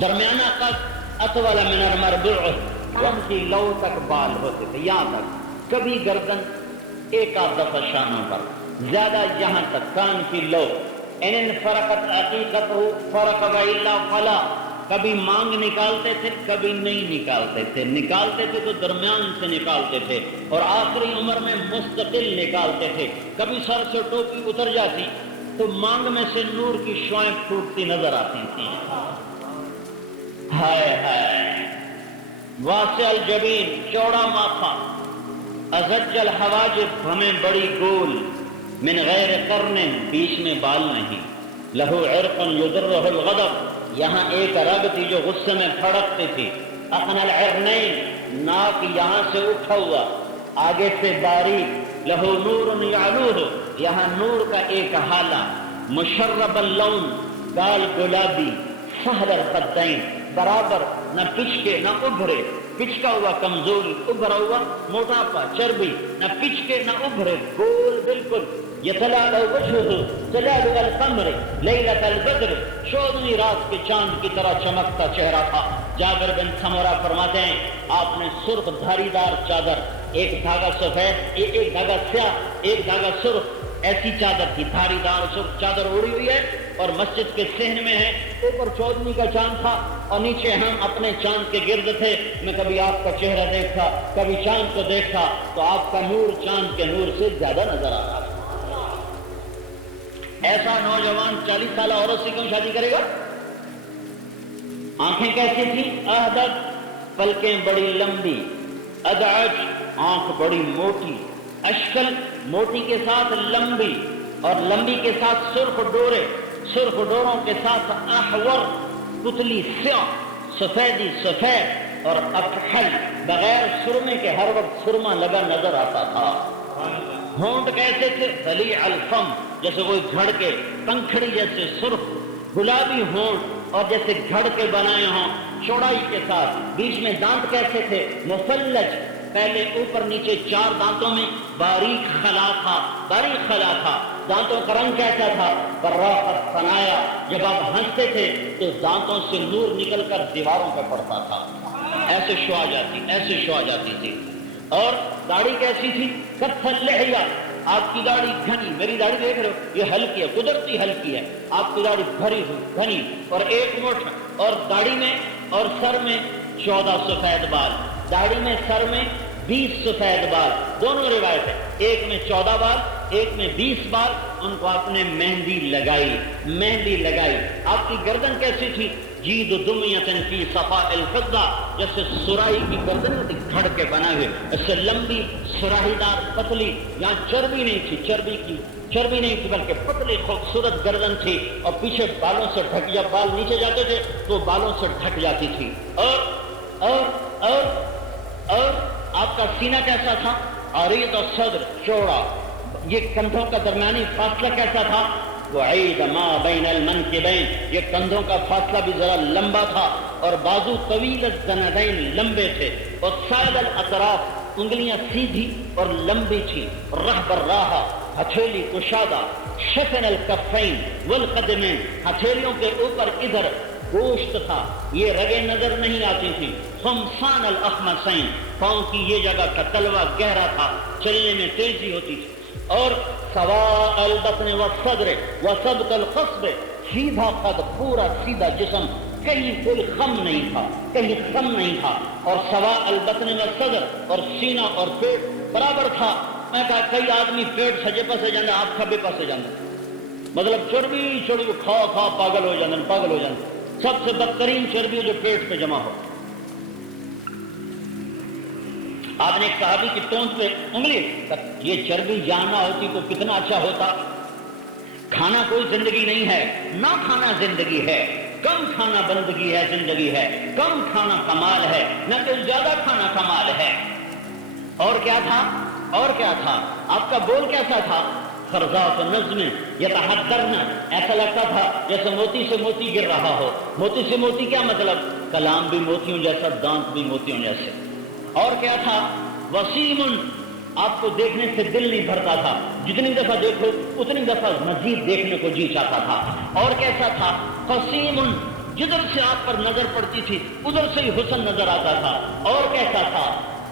درمیانہ قد اطول من المربوع، ان کی لو تک بال ہوتے تھے، یہاں تک، کبھی گردن ایک آدھ دفعہ شانوں پر، زیادہ یہاں تک کان کی لو، ان فرقت عقیقت فرق والا فلا، کبھی مانگ نکالتے تھے کبھی نہیں نکالتے تھے، نکالتے تھے تو درمیان سے نکالتے تھے، اور آخری عمر میں مستقل نکالتے تھے، کبھی سر سے ٹوپی اتر جاتی تو مانگ میں سے نور کی شعائیں پھوٹتی نظر آتی تھیں۔ ہائے ہائے، واسع الجبین، چوڑا ماتھا، ازج الحواجب، ہمیں بڑی گول، من غیر قرن، بیچ میں بال نہیں، لہو عرق یضرہ الغضب، یہاں ایک رگ تھی جو غصے میں پھڑکتی تھی، اقن العرنین، ناک یہاں سے اٹھا ہوا، آگے سے باریک، لہو نور یعلوہ، یہاں نور کا ایک حالہ، مشرب اللون، گال گلابی، سہل الخدین، برابر نہ پچکے نہ ابھرے، پچکا ہوا کمزوری، ابھرا ہوا موٹاپا چربی، نہ پچکے نہ ابھرے، گول بالکل، یتلالہ وجہہ تلال القمر لیلۃ البدر، چودھویں رات کے چاند کی طرح چمکتا چہرہ تھا۔ جابر بن سمرہ فرماتے ہیں آپ نے سرخ دھاری دار چادر، ایک دھاگا سفید، ایک دھاگا سیاہ، ایک دھاگا سرخ، ایسی چادر تھی، دھاری دار سرخ چادر اڑی ہوئی ہے، اور مسجد کے صحن میں ہے، اوپر چودھویں کا چاند تھا اور نیچے ہم اپنے چاند کے گرد تھے۔ میں کبھی آپ کا چہرہ دیکھتا، کبھی چاند کو دیکھتا تو آپ کا نور چاند کے نور سے زیادہ نظر آ رہا تھا۔ ایسا نوجوان 40 سالہ عورت سے کیوں شادی کرے گا؟ آنکھیں کیسی تھی؟ اہدب، پلکیں بڑی لمبی، ادعج، آنکھ بڑی موٹی، اشکل، موٹی کے ساتھ لمبی اور لمبی کے ساتھ سرخ ڈورے، سرخ ڈوروں کے ساتھ احور، پتلی سیاہ، سفیدی سفید، اور اکحل، بغیر سرمے کے ہر وقت سرما لگا نظر آتا تھا۔ ہونٹ کیسے تھے؟ ضلیع الفم، جیسے کوئی گھڑ کے، پنکھڑی جیسے سرخ گلابی ہونٹ، اور جیسے گھڑ کے بنائے ہوں، چوڑائی کے ساتھ۔ بیچ میں دانت کیسے تھے؟ مفلج، پہلے اوپر نیچے 4 دانتوں میں باریک خلا تھا، باریک خلا تھا۔ دانتوں کا رنگ کیسا تھا؟ براق الثنایا، جب آپ ہنستے تھے تو دانتوں سے نور نکل کر دیواروں پہ پڑتا تھا، ایسے شو آ جاتی، ایسے شو آ جاتی تھی۔ اور داڑھی کیسی تھی؟ کتھ اللحیہ، آپ کی داڑھی گھنی، میری داڑھی دیکھ رہے ہو، یہ ہلکی ہے، قدرتی ہلکی ہے، آپ کی داڑھی بھری ہوئی گھنی، اور ایک مٹھ، اور داڑھی میں اور سر میں 14 سفید بال، داڑھی میں سر میں 20 سفید بال، دونوں روایت ہے، ایک میں 14 بال، ایک میں 20 بال۔ ان کو آپ نے مہندی لگائی، مہندی لگائی۔ آپ کی گردن کیسی تھی؟ جید دمیۃ فی صفاء الفضہ، جیسے سراہی کی گردن ہوتی، گھڑ کے بنا ہوئے، اس سے لمبی سراہی دار پتلی، یہاں چربی نہیں تھی، چربی نہیں تھی، بلکہ پتلی خوبصورت گردن تھی، اور پیچھے بالوں سے ڈھک، جب بال نیچے جاتے تھے تو بالوں سے ڈھک جاتی تھی۔ اور آپ کا سینہ کیسا تھا؟ عریض الصدر، چوڑا، یہ کندھوں کا درمیانی فاصلہ کیسا تھا؟ وعید ما بین المنکبین، یہ کندھوں کا فاصلہ بھی ذرا لمبا تھا، اور بازو طویل الذنبین، لمبے تھے، اور سائل الاطراف، انگلیاں سیدھی اور لمبی تھی، رہب الراحہ، ہتھیلی کشادہ، شفن الکفین والقدمین، ہتھیلیوں کے اوپر ادھر گوشت تھا، یہ رگیں نظر نہیں آتی تھی، خمسان الاخمصین، پاؤں کی یہ جگہ کا تلوا گہرا تھا، چلنے میں تیزی ہوتی تھی، اور سواء البطن والصدر وسبط القصب، سیدھا قد، پورا سیدھا جسم، کہیں کوئی خم نہیں تھا، کہیں خم نہیں تھا، اور سواء البطن والصدر، اور سینہ اور پیٹ برابر تھا۔ میں کہا کئی آدمی پیٹ سجے پسے جاندے، آپ کھبے پسے جاندے، مطلب چربی چربی کھا کھا پاگل ہو جاندے، پاگل ہو جاندے۔ سب سے بدترین چربی جو پیٹ پہ جمع ہو۔ آپ نے ایک صحابی کی ٹونٹ پہ انگلی، یہ چربی جاننا ہوتی تو کتنا اچھا ہوتا۔ کھانا کوئی زندگی نہیں ہے، نہ کھانا زندگی ہے، کم کھانا بندگی ہے، زندگی ہے، کم کھانا کمال ہے، نہ کہ زیادہ کھانا کمال ہے۔ اور کیا تھا؟ اور کیا تھا؟ آپ کا بول کیسا تھا؟ خرزات نظم یتحدرن، ایسا لگتا تھا جیسے موتی سے موتی گر رہا ہو۔ موتی سے موتی کیا مطلب؟ کلام بھی موتیوں جیسا، دانت بھی موتیوں جیسے۔ اور کیا تھا؟ وسیم، آپ کو دیکھنے سے دل نہیں بھرتا تھا، جتنی دفعہ دیکھو اتنی دفعہ مزید دیکھنے کو جی چاہتا تھا۔ اور کیسا تھا؟ قسیم، جدھر سے آپ پر نظر پڑتی تھی ادھر سے ہی حسن نظر آتا تھا۔ اور کیسا تھا؟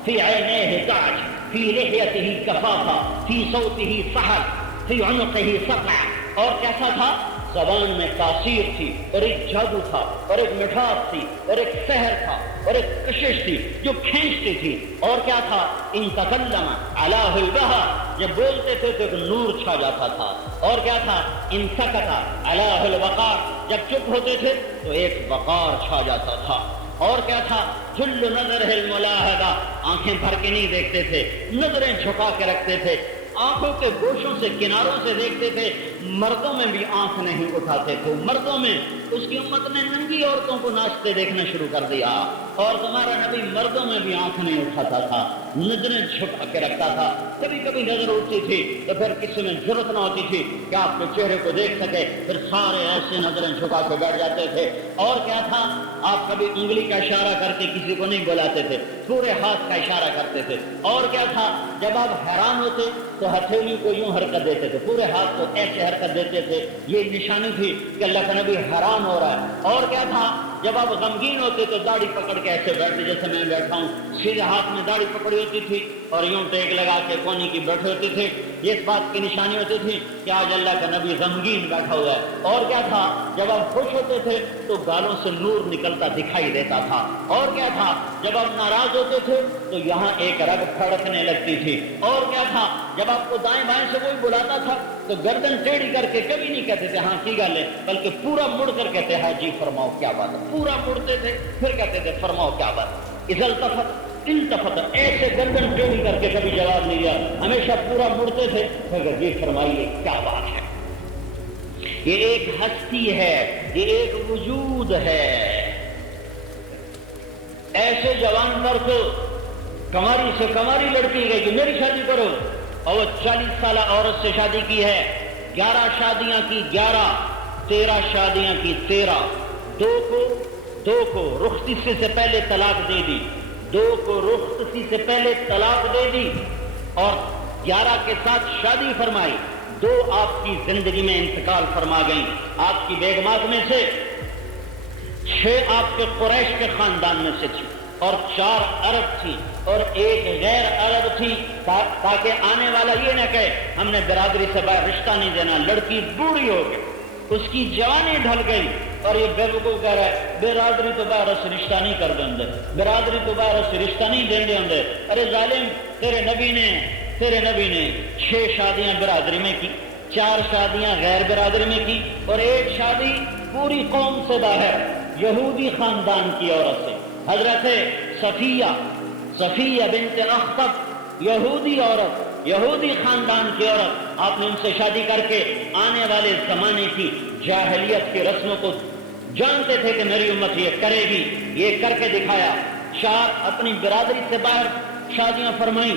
فی عینیہ تاج، فی لحیتہ کفافہ، فی صوتہ سحر، فی عنقہ صقع۔ اور کیسا تھا؟ زبان میں تاثیر تھی، اور ایک جادو تھا، اور ایک مٹھاس تھی، اور ایک سحر تھا، اور ایک کشش تھی جو کھینچتی تھی۔ اور کیا تھا؟ ان تکلم علیہ البہا، جب بولتے تھے تو ایک نور چھا جاتا تھا۔ اور کیا تھا؟ ان سکت علیہ الوقار، جب چپ ہوتے تھے تو ایک وقار چھا جاتا تھا۔ اور کیا تھا؟ جل نظر الملاحدہ، آنکھیں بھر کے نہیں دیکھتے تھے، نظریں جھکا کے رکھتے تھے، آنکھوں کے گوشوں سے کناروں سے دیکھتے تھے، مردوں میں بھی آنکھ نہیں اٹھاتے تھے۔ مردوں میں اس کی امت نے ننگی عورتوں کو ناچتے دیکھنا شروع کر دیا، اور تمہارا نبی مردوں میں بھی آنکھ نہیں اٹھاتا تھا، نظریں چھپا کے رکھتا تھا۔ کبھی کبھی نظر اٹھتی تھی تو پھر کسی میں ضرورت نہ ہوتی تھی کہ آپ کے چہرے کو دیکھ سکے، پھر سارے ایسے نظریں جھکا کے بیٹھ جاتے تھے۔ اور کیا تھا؟ آپ کبھی انگلی کا اشارہ کر کے کسی کو نہیں بلاتے تھے، پورے ہاتھ کا اشارہ کرتے تھے۔ اور کیا تھا؟ جب آپ حیران ہوتے تو ہتھیلی کو یوں حرکت دیتے تھے، پورے ہاتھ کو ایسے حرکت دیتے تھے، یہ نشانی تھی کہ اللہ کا نبی حیران ہو رہا ہے۔ اور کیا تھا؟ جب آپ غمگین ہوتے تو داڑھی پکڑ کے ایسے بیٹھتے جیسے میں بیٹھا ہوں، سیدھے ہاتھ میں داڑھی پکڑی ہوتی تھی اور یوں ٹیک لگا کے کونی کی بیٹھے ہوتے تھے، یہ اس بات کی نشانی ہوتی تھی کہ آج اللہ کا نبی غمگین بیٹھا ہوا ہے۔ اور کیا تھا؟ جب آپ خوش ہوتے تھے تو گالوں سے نور نکلتا دکھائی دیتا تھا۔ اور کیا تھا؟ جب آپ ناراض ہوتے تھے تو یہاں ایک رگ پھڑکنے لگتی تھی۔ اور کیا تھا؟ جب آپ کو دائیں بائیں سے کوئی بلاتا تھا تو گردن ٹیڑھی کر کے کبھی نہیں کہتے تھے ہاں کی گل ہے، بلکہ پورا مڑ کر کہتے ہاں جی فرماؤ کیا بات ہے، پورا مڑتے تھے پھر کہتے تھے فرماؤ کیا بات ہے۔ اذا التفت التفت، ایسے گردن ٹیڑھی کر کے کبھی جواب نہیں دیا، ہمیشہ پورا مڑتے تھے پھر جی فرمائیے کیا بات ہے۔ یہ ایک ہستی ہے، یہ ایک وجود ہے۔ ایسے جوان مرد کماری سے کماری لڑکی گئی کہ میری شادی کرو، اور وہ 40 سالہ عورت سے شادی کی ہے، 11 شادیاں کی 11، 13 شادیاں کی 13، دو کو رخصتی سے پہلے طلاق دے دی، 2 کو رخصتی سے پہلے طلاق دے دی، اور 11 کے ساتھ شادی فرمائی، 2 آپ کی زندگی میں انتقال فرما گئیں۔ آپ کی بیگمات میں سے 6 آپ کے قریش کے خاندان میں سے تھی، اور 4 عرب تھی اور 1 غیر عرب تھی، تاکہ آنے والا یہ نہ کہے ہم نے برادری سے باہر رشتہ نہیں دینا، لڑکی بوڑھی ہو گئی، اس کی جوانی ڈھل گئی، اور یہ بیوقوف کہہ رہا ہے برادری تو باہر سے رشتہ نہیں کر دیں گے، برادری تو باہر سے رشتہ نہیں دیں گے۔ ارے ظالم، تیرے نبی نے 6 شادیاں برادری میں کی، 4 شادیاں غیر برادری میں کی، اور 1 شادی پوری قوم سے باہر یہودی خاندان کی عورت سے، حضرت صفیہ بنت اخطب، یہودی عورت، یہودی خاندان کی عورت، آپ نے ان سے شادی کر کے آنے والے زمانے کی جاہلیت کی رسموں کو جانتے تھے کہ میری امت یہ کرے گی، یہ کر کے دکھایا۔ 4 اپنی برادری سے باہر شادیاں فرمائیں،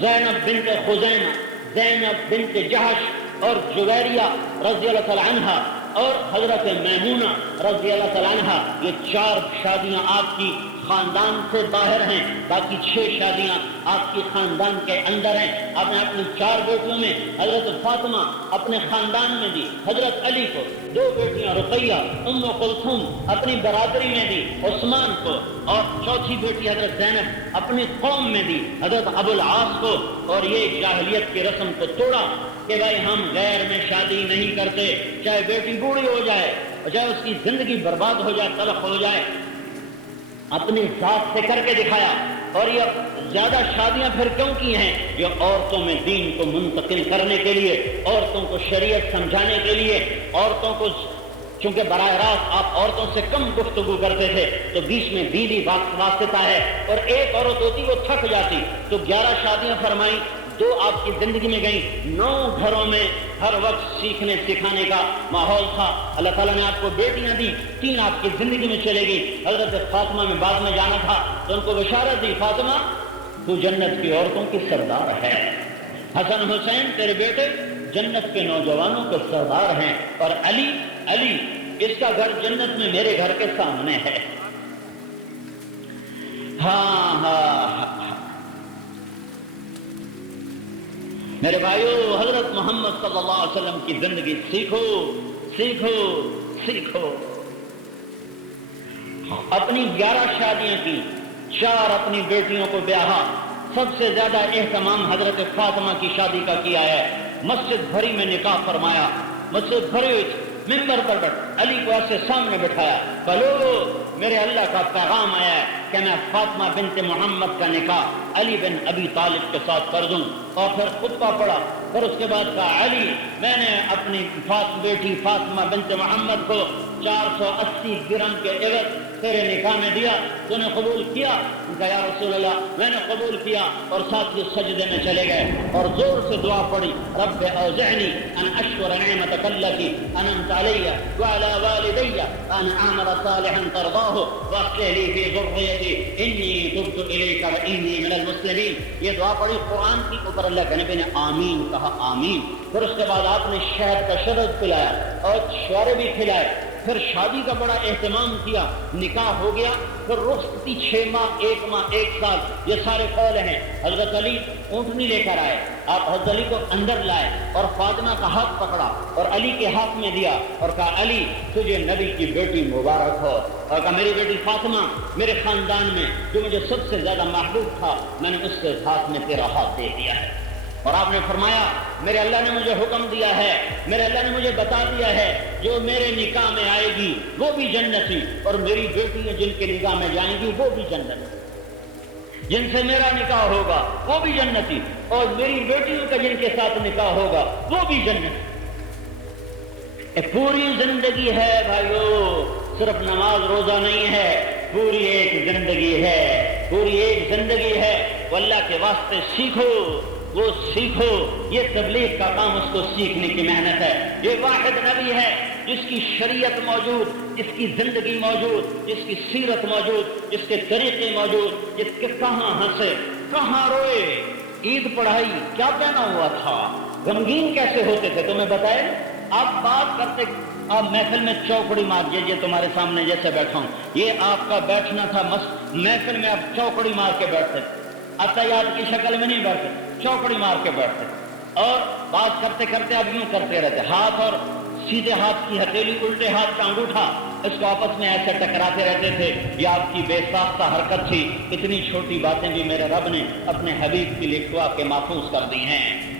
زینب بنت خزیمہ، زینب بنت جہش، اور جویریہ رضی اللہ تعالی عنہ، اور حضرت میمونہ رضی اللہ تعالی عنہ، یہ 4 شادیاں آپ کی خاندان سے باہر ہیں، باقی 6 شادیاں آپ کی خاندان کے اندر ہیں۔ آپ نے اپنی 4 بیٹیوں میں حضرت فاطمہ اپنے خاندان میں دی، حضرت علی کو 2 بیٹیاں رقیہ ام کلثوم اپنی برادری میں دی عثمان کو، اور 4تھی بیٹی حضرت زینب اپنی قوم میں دی حضرت ابو العاص کو، اور یہ جاہلیت کی رسم کو توڑا کہ بھائی ہم غیر میں شادی نہیں کرتے، چاہے بیٹی بوڑھی ہو جائے اور چاہے اس کی زندگی برباد ہو جائے، تلخ ہو جائے، اپنی ذات سے کر کے دکھایا۔ اور یہ زیادہ شادیاں پھر کیوں کی ہیں؟ یہ عورتوں میں دین کو منتقل کرنے کے لیے، عورتوں کو شریعت سمجھانے کے لیے، عورتوں کو، چونکہ براہ راست آپ عورتوں سے کم گفتگو کرتے تھے تو بیچ میں بیوی واسطہ ہے، اور ایک عورت ہوتی وہ تھک جاتی، تو 11 شادیاں فرمائی، 2 آپ کی زندگی میں گئیں، 9 گھروں میں ہر وقت سیکھنے سکھانے کا ماحول تھا۔ اللہ تعالیٰ نے آپ کو بیٹیاں دی، 3 آپ کی زندگی میں چلے گئی۔ حضرت فاطمہ میں بعد میں جانا تھا تو ان کو بشارت دی، فاطمہ تو جنت کی عورتوں کی سردار ہے، حسن حسین تیرے بیٹے جنت کے نوجوانوں کے سردار ہیں، اور علی اس کا گھر جنت میں میرے گھر کے سامنے ہے۔ میرے بھائیو، حضرت محمد صلی اللہ علیہ وسلم کی زندگی سیکھو سیکھو سیکھو۔ اپنی 11 شادیاں کی، 4 اپنی بیٹیوں کو بیاہا، سب سے زیادہ اہتمام حضرت فاطمہ کی شادی کا کیا ہے، مسجد بھری میں نکاح فرمایا، مسجد بھری ہوئی، ممبر پر بیٹھ علی کو ایسے سامنے بٹھایا، بولو میرے اللہ کا پیغام آیا ہے کہ میں فاطمہ بنت محمد کا نکاح علی بن ابی طالب کے ساتھ کر دوں، اور پھر خطبہ پڑھا، پھر اس کے بعد کہا علی میں نے اپنی بیٹی فاطمہ بنت محمد کو 480 درہم کے عوض تیرے نکاح میں دیا، تو نے قبول کیا؟ ان کا یا رسول اللہ میں نے قبول کیا، اور ساتھ ہی سجدے میں چلے گئے اور زور سے دعا پڑھی، رب اوزعنی ان اشکر نعمتک التی انعمت علی وعلی والدی ان اعمل صالحا ترضاہ واصلح لی فی ذریتی انی تبت الیک وانی من المسلمین۔ یہ دعا پڑھی قرآن کی، اوپر اللہ کے نبی نے آمین کہا، آمین۔ پھر اس کے بعد آپ نے شہد کا شربت پلایا اور چھوارے بھی کھلائے، پھر شادی کا بڑا اہتمام کیا، نکاح ہو گیا، پھر رخصتی 6 ماہ 1 ماہ 1 سال، یہ سارے قول ہیں۔ حضرت علی اونٹنی لے کر آئے، آپ حضرت علی کو اندر لائے اور فاطمہ کا ہاتھ پکڑا اور علی کے ہاتھ میں دیا اور کہا علی تجھے نبی کی بیٹی مبارک ہو، اور کہا میری بیٹی فاطمہ میرے خاندان میں جو مجھے سب سے زیادہ محبوب تھا میں نے اس کے ہاتھ میں تیرا ہاتھ دے دیا ہے۔ اور آپ نے فرمایا میرے اللہ نے مجھے حکم دیا ہے، میرے اللہ نے مجھے بتا دیا ہے جو میرے نکاح میں آئے گی وہ بھی جنتی، اور میری بیٹیاں جن کے نکاح میں جائیں گی وہ بھی جنت۔ جن سے میرا نکاح ہوگا وہ بھی جنتی، اور میری بیٹیوں کا جن کے ساتھ نکاح ہوگا وہ بھی جنتی۔ پوری زندگی ہے بھائیو، صرف نماز روزہ نہیں ہے، پوری ایک زندگی ہے، پوری ایک زندگی ہے۔ وہ اللہ کے واسطے سیکھو، وہ سیکھو، یہ تبلیغ کا کام اس کو سیکھنے کی محنت ہے۔ یہ واحد نبی ہے جس کی شریعت موجود، جس کی زندگی موجود، جس کی سیرت موجود، جس کے طریقے موجود، جس کے کہاں ہنسے کہاں روئے، عید پڑھائی کیا پہنا ہوا تھا، غمگین کیسے ہوتے تھے تمہیں بتائے؟ آپ بات کرتے، آپ محفل میں چوکڑی مار دیجیے، تمہارے سامنے جیسے بیٹھا ہوں، یہ آپ کا بیٹھنا تھا، محفل میں آپ چوکڑی مار کے بیٹھتے، عطیات کی شکل میں نہیں بیٹھتے، چوکڑی مار کے بیٹھتے، اور بات کرتے کرتے آپ یوں کرتے رہتے، ہاتھ اور سیدھے ہاتھ کی ہتھیلی الٹے ہاتھ کا انگوٹھا اس کو آپس میں ایسے ٹکراتے رہتے تھے۔ یہ آپ کی بے ساختہ حرکت تھی۔ اتنی چھوٹی باتیں بھی میرے رب نے اپنے حبیب کی لکھوا کے محفوظ کر دی ہیں۔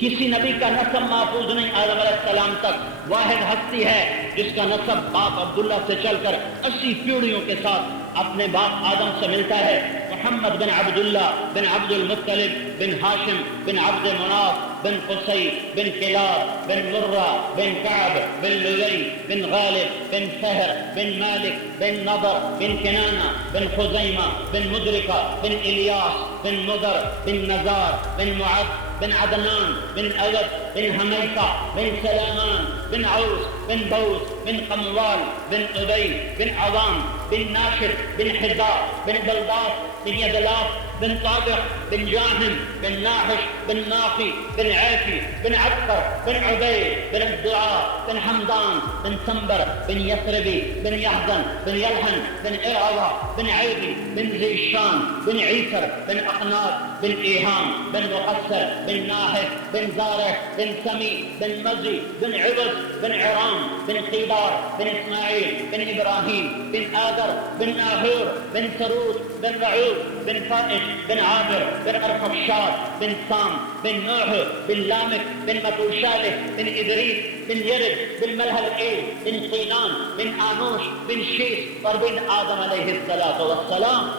کسی نبی کا نسب محفوظ نہیں، آدم علیہ السلام تک واحد ہستی ہے جس کا نسب باپ عبداللہ سے چل کر 80 پیڑھیوں کے ساتھ اپنے باپ آدم سے ملتا ہے۔ محمد بن عبداللہ بن عبد المطلب بن ہاشم بن عبد مناف بن قصی بن کلاب بن مرہ بن کعب بن لؤی بن غالب بن فہر بن مالک بن نضر بن کنانہ بن خزیمہ بن مدرکہ بن الیاس بن مدر بن نزار بن معد بن عدنان بن أود بن حمیفہ بن سلامان بن عوس بن بوس بن قموال بن أبي بن عظام بن ناشد بن حذاء بن بلداس بن يدلاف بن طابق بن جاهم بن ناحش بن ناقي بن عافي بن عبقر بن عبيد بن الدعاء بن حمدان بن سنبر بن يثربي بن يحزن بن يلحن بن إعظى بن عيبي بن زيشان بن عيسر بن أقناط بن إيهام بن مقصر بن ناحف بن زارح بن سمي بن مزي بن عبد بن عرام بن قيدار بن إسماعيل بن إبراهيم بن آدر بن ناهور بن سرود بن رعوب بن فائش بن عامر بن أرفخشاد بن سام بن نوح بن لامك بن متوشالح بن إدريس بن يرد بن ملهلئيل بن قينان بن آنوش بن شيس اور بن آدم علیہ الصلاۃ والسلام۔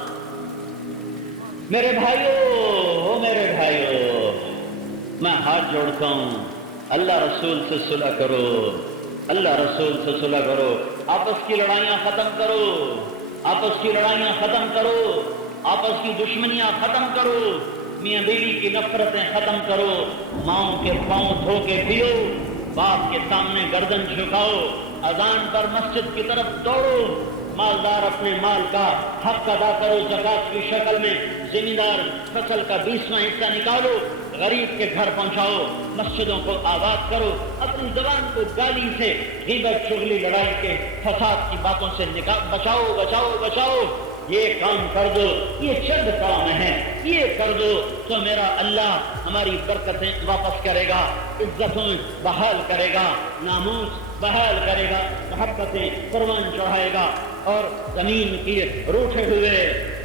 میرے بھائیو، میں ہاتھ جوڑتا ہوں، اللہ رسول سے صلح کرو، اللہ رسول سے صلح کرو، آپس کی لڑائیاں ختم کرو، آپس کی لڑائیاں ختم کرو، آپس کی دشمنیاں ختم کرو، میاں بیوی کی نفرتیں ختم کرو، ماؤں کے پاؤں دھو کے پیو، باپ کے سامنے گردن جھکاؤ، اذان پر مسجد کی طرف دوڑو، مالدار اپنے مال کا حق ادا کرو زکات کی شکل میں، زمیندار فصل کا 20واں حصہ نکالو، غریب کے گھر پہنچاؤ، مسجدوں کو آباد کرو، اپنی زبان کو گالی سے، غیبت، چغلی، لڑائی کے فساد کی باتوں سے بچاؤ بچاؤ بچاؤ۔ یہ کام کر دو، یہ چند کام ہیں، یہ کر دو تو میرا اللہ ہماری برکتیں واپس کرے گا، عزتوں بحال کرے گا، ناموس بحال کرے گا، محبتیں پروان چڑھائے گا، اور زمین کی روٹھے ہوئے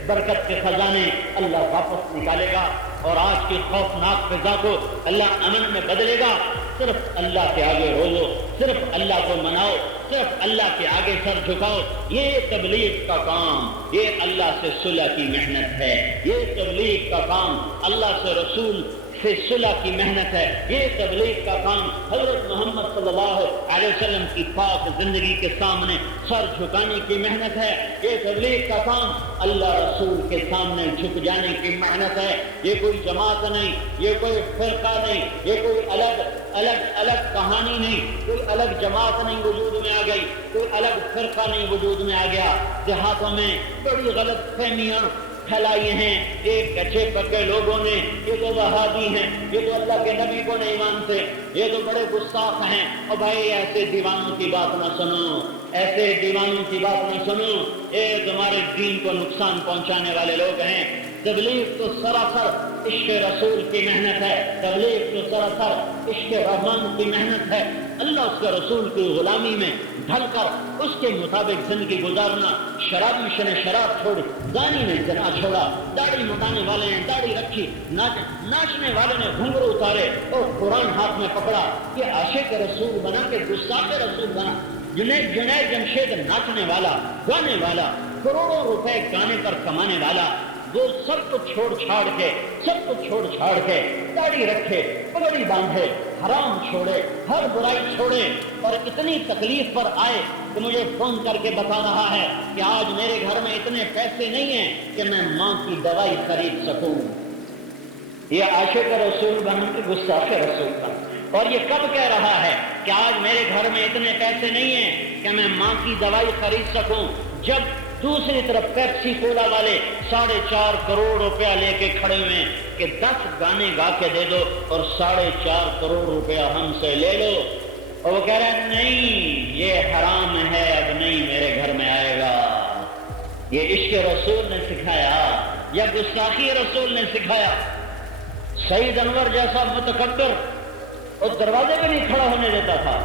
برکت کے خزانے اللہ واپس نکالے گا، اور آج کی خوفناک فضا کو اللہ امن میں بدلے گا۔ صرف اللہ کے آگے روزو، صرف اللہ کو مناؤ، صرف اللہ کے آگے سر جھکاؤ۔ یہ تبلیغ کا کام، یہ اللہ سے صلح کی محنت ہے، یہ تبلیغ کا کام اللہ سے رسول سے صلح کی محنت ہے، یہ تبلیغ کا کام حضرت محمد صلی اللہ علیہ وسلم کی پاک زندگی کے سامنے سر جھکانے کی محنت ہے، یہ تبلیغ کا کام اللہ رسول کے سامنے جھک جانے کی محنت ہے۔ یہ کوئی جماعت نہیں، یہ کوئی فرقہ نہیں، یہ کوئی الگ کہانی نہیں، کوئی الگ جماعت نہیں وجود میں آ گئی، کوئی الگ فرقہ نہیں وجود میں آ گیا۔ دیہاتوں میں بڑی غلط فہمیاں پھیلائی ہیں ایک کچے پکے لوگوں نے، یہ تو وہابی ہیں، یہ تو اللہ کے نبی کو نہیں مانتے، یہ تو بڑے گستاخ ہیں۔ اور بھائی ایسے دیوانوں کی بات نہ سنو، ایسے دیوانوں کی بات نہ سنو، یہ تمہارے دین کو نقصان پہنچانے والے لوگ ہیں۔ تبلیغ تو سراسر عشق رسول کی محنت ہے، تبلیغ تو سراسر عشق رحمان کی محنت ہے۔ اللہ اس کے رسول کی غلامی میں ڈھل کر اس کے مطابق زندگی گزارنا۔ شرابی نے شراب چھوڑی، زانی نے زنا چھوڑا، داڑھی مٹانے والے نے داڑھی رکھی، ناچنے والے نے گھنگرو اتارے اور قرآن ہاتھ میں پکڑا کہ عاشق رسول بنا کے گستاخ رسول بنا۔ جنید جمشید ناچنے والا، گانے والا، کروڑوں روپے گانے پر کمانے والا، وہ سب کچھ چھوڑ چھاڑ کے داڑھی رکھے، پگڑی باندھے، حرام چھوڑے، ہر برائی چھوڑے، اور اتنی تکلیف پر آئے کہ مجھے فون کر کے بتا رہا ہے کہ آج میرے گھر میں اتنے پیسے نہیں ہیں کہ میں ماں کی دوائی خرید سکوں۔ یہ عاشق رسول بن کے گستاخ رسول بن، اور یہ کب کہہ رہا ہے کہ آج میرے گھر میں اتنے پیسے نہیں ہیں کہ میں ماں کی دوائی خرید سکوں، جب دوسری طرف پیپسی کولا والے 4.5 کروڑ روپیہ لے کے کھڑے ہوئے کہ 10 گانے گا کے دے دو اور 4.5 کروڑ روپیہ ہم سے لے لو، اور وہ کہہ رہا ہے نہیں یہ حرام ہے، اب نہیں میرے گھر میں آئے گا۔ یہ عشق رسول نے سکھایا یا گستاخی رسول نے سکھایا؟ سعید انور جیسا متکبر اس دروازے پہ نہیں کھڑا ہونے دیتا تھا،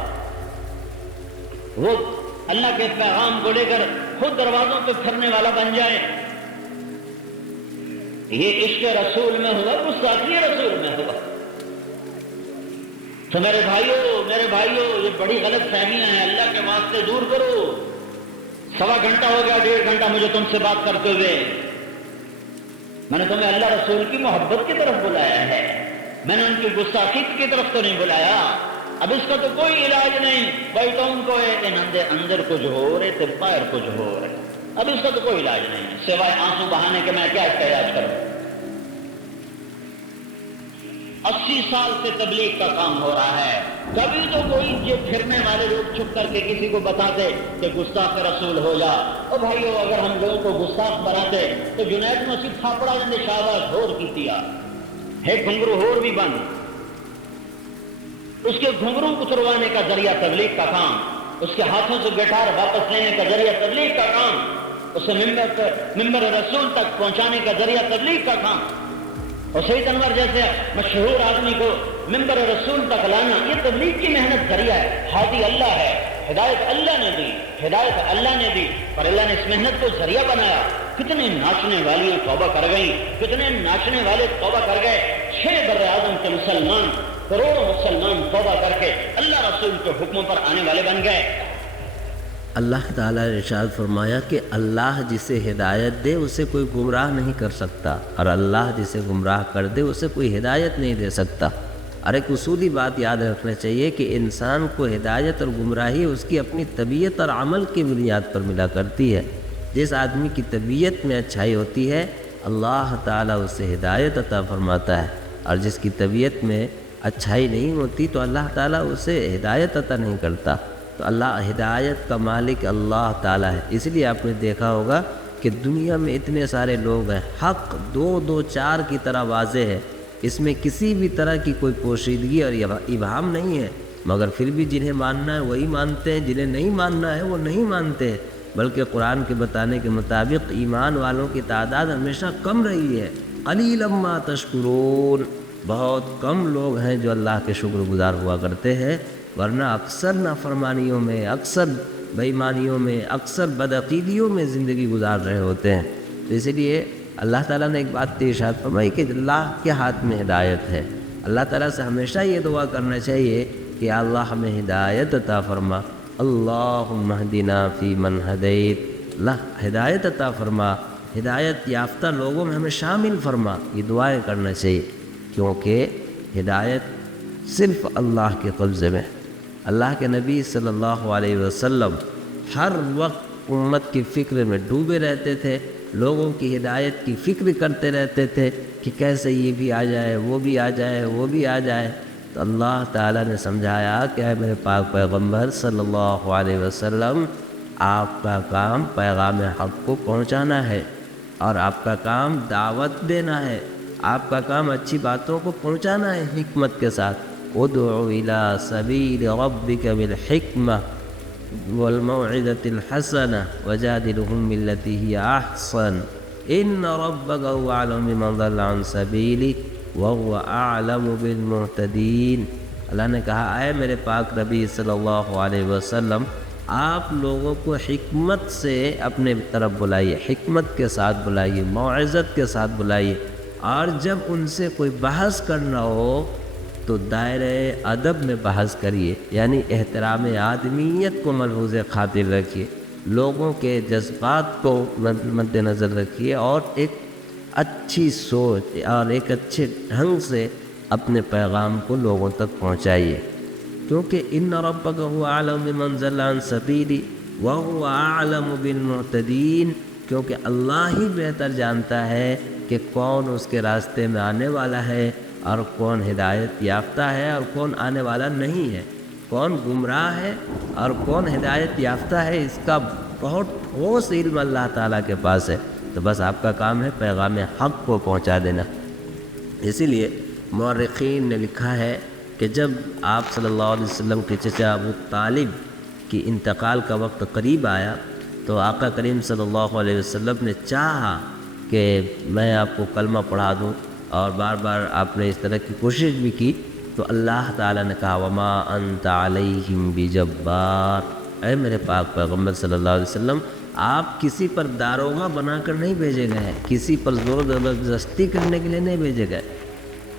وہ اللہ کے پیغام کو لے کر خود دروازوں پہ پھرنے والا بن جائے۔ یہ عشق رسول میں ہوا، گستاخی رسول میں ہوا۔ تو میرے بھائیوں یہ بڑی غلط فہمیاں ہیں، اللہ کے واسطے دور کرو۔ 1.25 گھنٹہ ہو گیا، 1.5 گھنٹہ مجھے تم سے بات کرتے ہوئے، میں نے تمہیں اللہ رسول کی محبت کی طرف بلایا ہے، میں نے ان کی گستاخی کی طرف تو نہیں بلایا۔ اب اس کا تو کوئی علاج نہیں، بھائی تم کو اندر کچھ ہو رہے تھے، باہر کچھ ہو رہے، اب اس کا تو کوئی علاج نہیں ہے سوائے آنسو بہانے کے۔ میں کیا اس کا علاج کروں؟ 80 سال سے تبلیغ کا کام ہو رہا ہے، کبھی تو کوئی یہ پھرنے والے لوگ چھپ کر کے کسی کو بتاتے کہ گستاخ رسول ہو جا۔ او بھائیو، اگر ہم لوگوں کو گستاخ بناتے تو جنید مسیح تھاپڑا نے شاباش ہور کی دیا ہے، گھنگرو ہور بھی بند، اس کے گھنگرو اتروانے کا ذریعہ تبلیغ کا کام، اس کے ہاتھوں سے گٹار واپس لینے کا ذریعہ تبلیغ کا کام، اسے ممبر رسول تک پہنچانے کا ذریعہ تبلیغ کا کام، اور سعید انور جیسے مشہور آدمی کو ممبر رسول تک لانا یہ تبلیغ کی محنت ذریعہ ہے۔ ہادی اللہ ہے، ہدایت اللہ نے دی، پر اللہ نے اس محنت کو ذریعہ بنایا۔ کتنے ناچنے والی توبہ کر گئی، کتنے ناچنے والے توبہ کر گئے، 6 بر اعظم کے مسلمان، کروڑوں مسلمان توبہ کر کے اللہ رسول کے حکموں پر آنے والے بن گئے۔ اللہ تعالیٰ نے ارشاد فرمایا کہ اللہ جسے ہدایت دے اسے کوئی گمراہ نہیں کر سکتا، اور اللہ جسے گمراہ کر دے اسے کوئی ہدایت نہیں دے سکتا۔ اور ایک اصولی بات یاد رکھنا چاہیے کہ انسان کو ہدایت اور گمراہی اس کی اپنی طبیعت اور عمل کی بنیاد پر ملا کرتی ہے۔ جس آدمی کی طبیعت میں اچھائی ہوتی ہے اللہ تعالیٰ اسے ہدایت عطا فرماتا ہے، اور جس کی طبیعت میں اچھائی نہیں ہوتی تو اللہ تعالیٰ اسے ہدایت عطا نہیں کرتا۔ تو اللہ ہدایت کا مالک اللہ تعالیٰ ہے۔ اس لیے آپ نے دیکھا ہوگا کہ دنیا میں اتنے سارے لوگ ہیں، حق 2-2-4 کی طرح واضح ہے، اس میں کسی بھی طرح کی کوئی پوشیدگی اور ابہام نہیں ہے، مگر پھر بھی جنہیں ماننا ہے وہی مانتے ہیں، جنہیں نہیں ماننا ہے وہ نہیں مانتے ہیں۔ بلکہ قرآن کے بتانے کے مطابق ایمان والوں کی تعداد ہمیشہ کم رہی ہے۔ قلیلا ما تشکرون، بہت کم لوگ ہیں جو اللہ کے شکر گزار ہوا کرتے ہیں، ورنہ اکثر نافرمانیوں میں، اکثر بے ایمانیوں میں، اکثر بدعقیدیوں میں زندگی گزار رہے ہوتے ہیں۔ تو اس لیے اللہ تعالیٰ نے ایک بات ارشاد فرمائی کہ اللہ کے ہاتھ میں ہدایت ہے۔ اللہ تعالیٰ سے ہمیشہ یہ دعا کرنا چاہیے کہ اللہ ہمیں ہدایت عطا فرما، اللہم اہدنا فی من ہدیت، اللہ ہدایت عطا فرما، ہدایت یافتہ لوگوں میں ہمیں شامل فرما، یہ دعائیں کرنا چاہیے، کیونکہ ہدایت صرف اللہ کے قبضے میں۔ اللہ کے نبی صلی اللہ علیہ وسلم ہر وقت امت کی فکر میں ڈوبے رہتے تھے، لوگوں کی ہدایت کی فکر کرتے رہتے تھے کہ کیسے یہ بھی آ جائے، وہ بھی آ جائے، وہ بھی آ جائے۔ تو اللہ تعالیٰ نے سمجھایا کہ اے میرے پاک پیغمبر صلی اللہ علیہ وسلم، آپ کا کام پیغام حق کو پہنچانا ہے، اور آپ کا کام دعوت دینا ہے، آپ کا کام اچھی باتوں کو پہنچانا ہے حکمت کے ساتھ۔ ادعو الی سبیل ربک بالحکمہ والموعظۃ الحسنہ وجادلہم باللتی ہی احسن ان ربک هو اعلم بمن ضل عن سبیلہ وهو اعلم بالمہتدین۔ اللہ نے کہا اے میرے پاک نبی صلی اللہ علیہ وسلم، آپ لوگوں کو حکمت سے اپنے طرف بلائیے، حکمت کے ساتھ بلائیے، موعظت کے ساتھ بلائیے، اور جب ان سے کوئی بحث کرنا ہو تو دائرۂ ادب میں بحث کریے، یعنی احترام آدمیت کو ملحوظ خاطر رکھیے، لوگوں کے جذبات کو مد نظر رکھیے، اور ایک اچھی سوچ اور ایک اچھے ڈھنگ سے اپنے پیغام کو لوگوں تک پہنچائیے، کیونکہ ان ربک هو اعلم بمن ضل عن سبیلہ وهو اعلم بالمعتدین، کیونکہ اللہ ہی بہتر جانتا ہے کہ کون اس کے راستے میں آنے والا ہے اور کون ہدایت یافتہ ہے اور کون آنے والا نہیں ہے، کون گمراہ ہے اور کون ہدایت یافتہ ہے، اس کا بہت ٹھوس علم اللہ تعالیٰ کے پاس ہے۔ تو بس آپ کا کام ہے پیغام حق کو پہنچا دینا۔ اسی لیے مورخین نے لکھا ہے کہ جب آپ صلی اللہ علیہ وسلم کے چچا ابو طالب کی انتقال کا وقت قریب آیا تو آقا کریم صلی اللہ علیہ وسلم نے چاہا کہ میں آپ کو کلمہ پڑھا دوں، اور بار بار آپ نے اس طرح کی کوشش بھی کی، تو اللہ تعالیٰ نے کہا وما انت علیہم بجبار، اے میرے پاک پیغمبر صلی اللہ علیہ وسلم، آپ کسی پر داروغہ بنا کر نہیں بھیجے گئے، کسی پر زور زبردستی کرنے کے لیے نہیں بھیجے گئے۔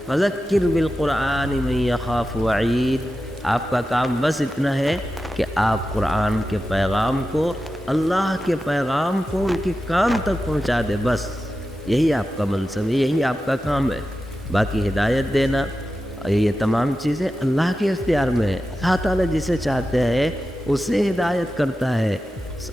فذکر بالقرآن من یخاف وعید، آپ کا کام بس اتنا ہے کہ آپ قرآن کے پیغام کو، اللہ کے پیغام کو ان کے کان تک پہنچا دے، بس یہی آپ کا منصب ہے، یہی آپ کا کام ہے۔ باقی ہدایت دینا یہ تمام چیزیں اللہ کے اختیار میں ہے، اللہ تعالیٰ جسے چاہتے ہیں اسے ہدایت کرتا ہے۔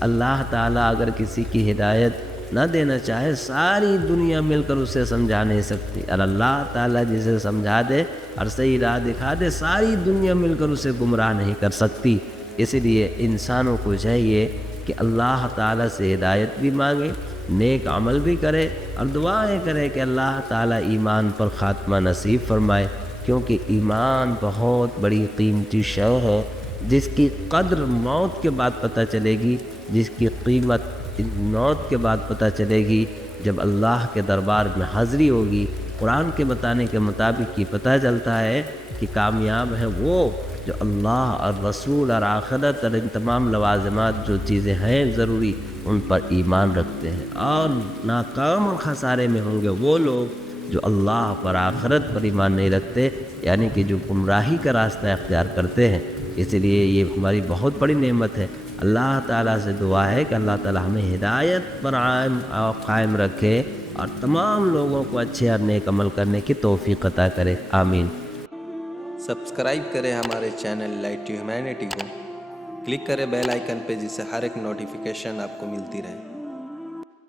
اللہ تعالیٰ اگر کسی کی ہدایت نہ دینا چاہے ساری دنیا مل کر اسے سمجھا نہیں سکتی، اور اللہ تعالیٰ جسے سمجھا دے اور صحیح راہ دکھا دے ساری دنیا مل کر اسے گمراہ نہیں کر سکتی۔ اسی لیے انسانوں کو چاہیے کہ اللہ تعالیٰ سے ہدایت بھی مانگے، نیک عمل بھی کرے اور دعائیں کرے کہ اللہ تعالیٰ ایمان پر خاتمہ نصیب فرمائے، کیونکہ ایمان بہت بڑی قیمتی شے ہے جس کی قدر موت کے بعد پتہ چلے گی، جس کی قیمت موت کے بعد پتہ چلے گی، جب اللہ کے دربار میں حاضری ہوگی۔ قرآن کے بتانے کے مطابق یہ پتہ چلتا ہے کہ کامیاب ہے وہ جو اللہ اور رسول اور آخرت اور ان تمام لوازمات جو چیزیں ہیں ضروری ان پر ایمان رکھتے ہیں، اور ناکام اور خسارے میں ہوں گے وہ لوگ جو اللہ پر آخرت پر ایمان نہیں رکھتے، یعنی کہ جو گمراہی کا راستہ اختیار کرتے ہیں۔ اس لیے یہ ہماری بہت بڑی نعمت ہے۔ اللہ تعالیٰ سے دعا ہے کہ اللہ تعالیٰ ہمیں ہدایت پر قائم رکھے اور تمام لوگوں کو اچھے اور نیک عمل کرنے کی توفیق عطا کرے، آمین۔ سبسکرائب کریں ہمارے چینل لائٹ ٹو ہیومینٹی کو، کلک کریں بیل آئیکن پہ جس سے ہر ایک نوٹیفیکیشن آپ کو ملتی رہے۔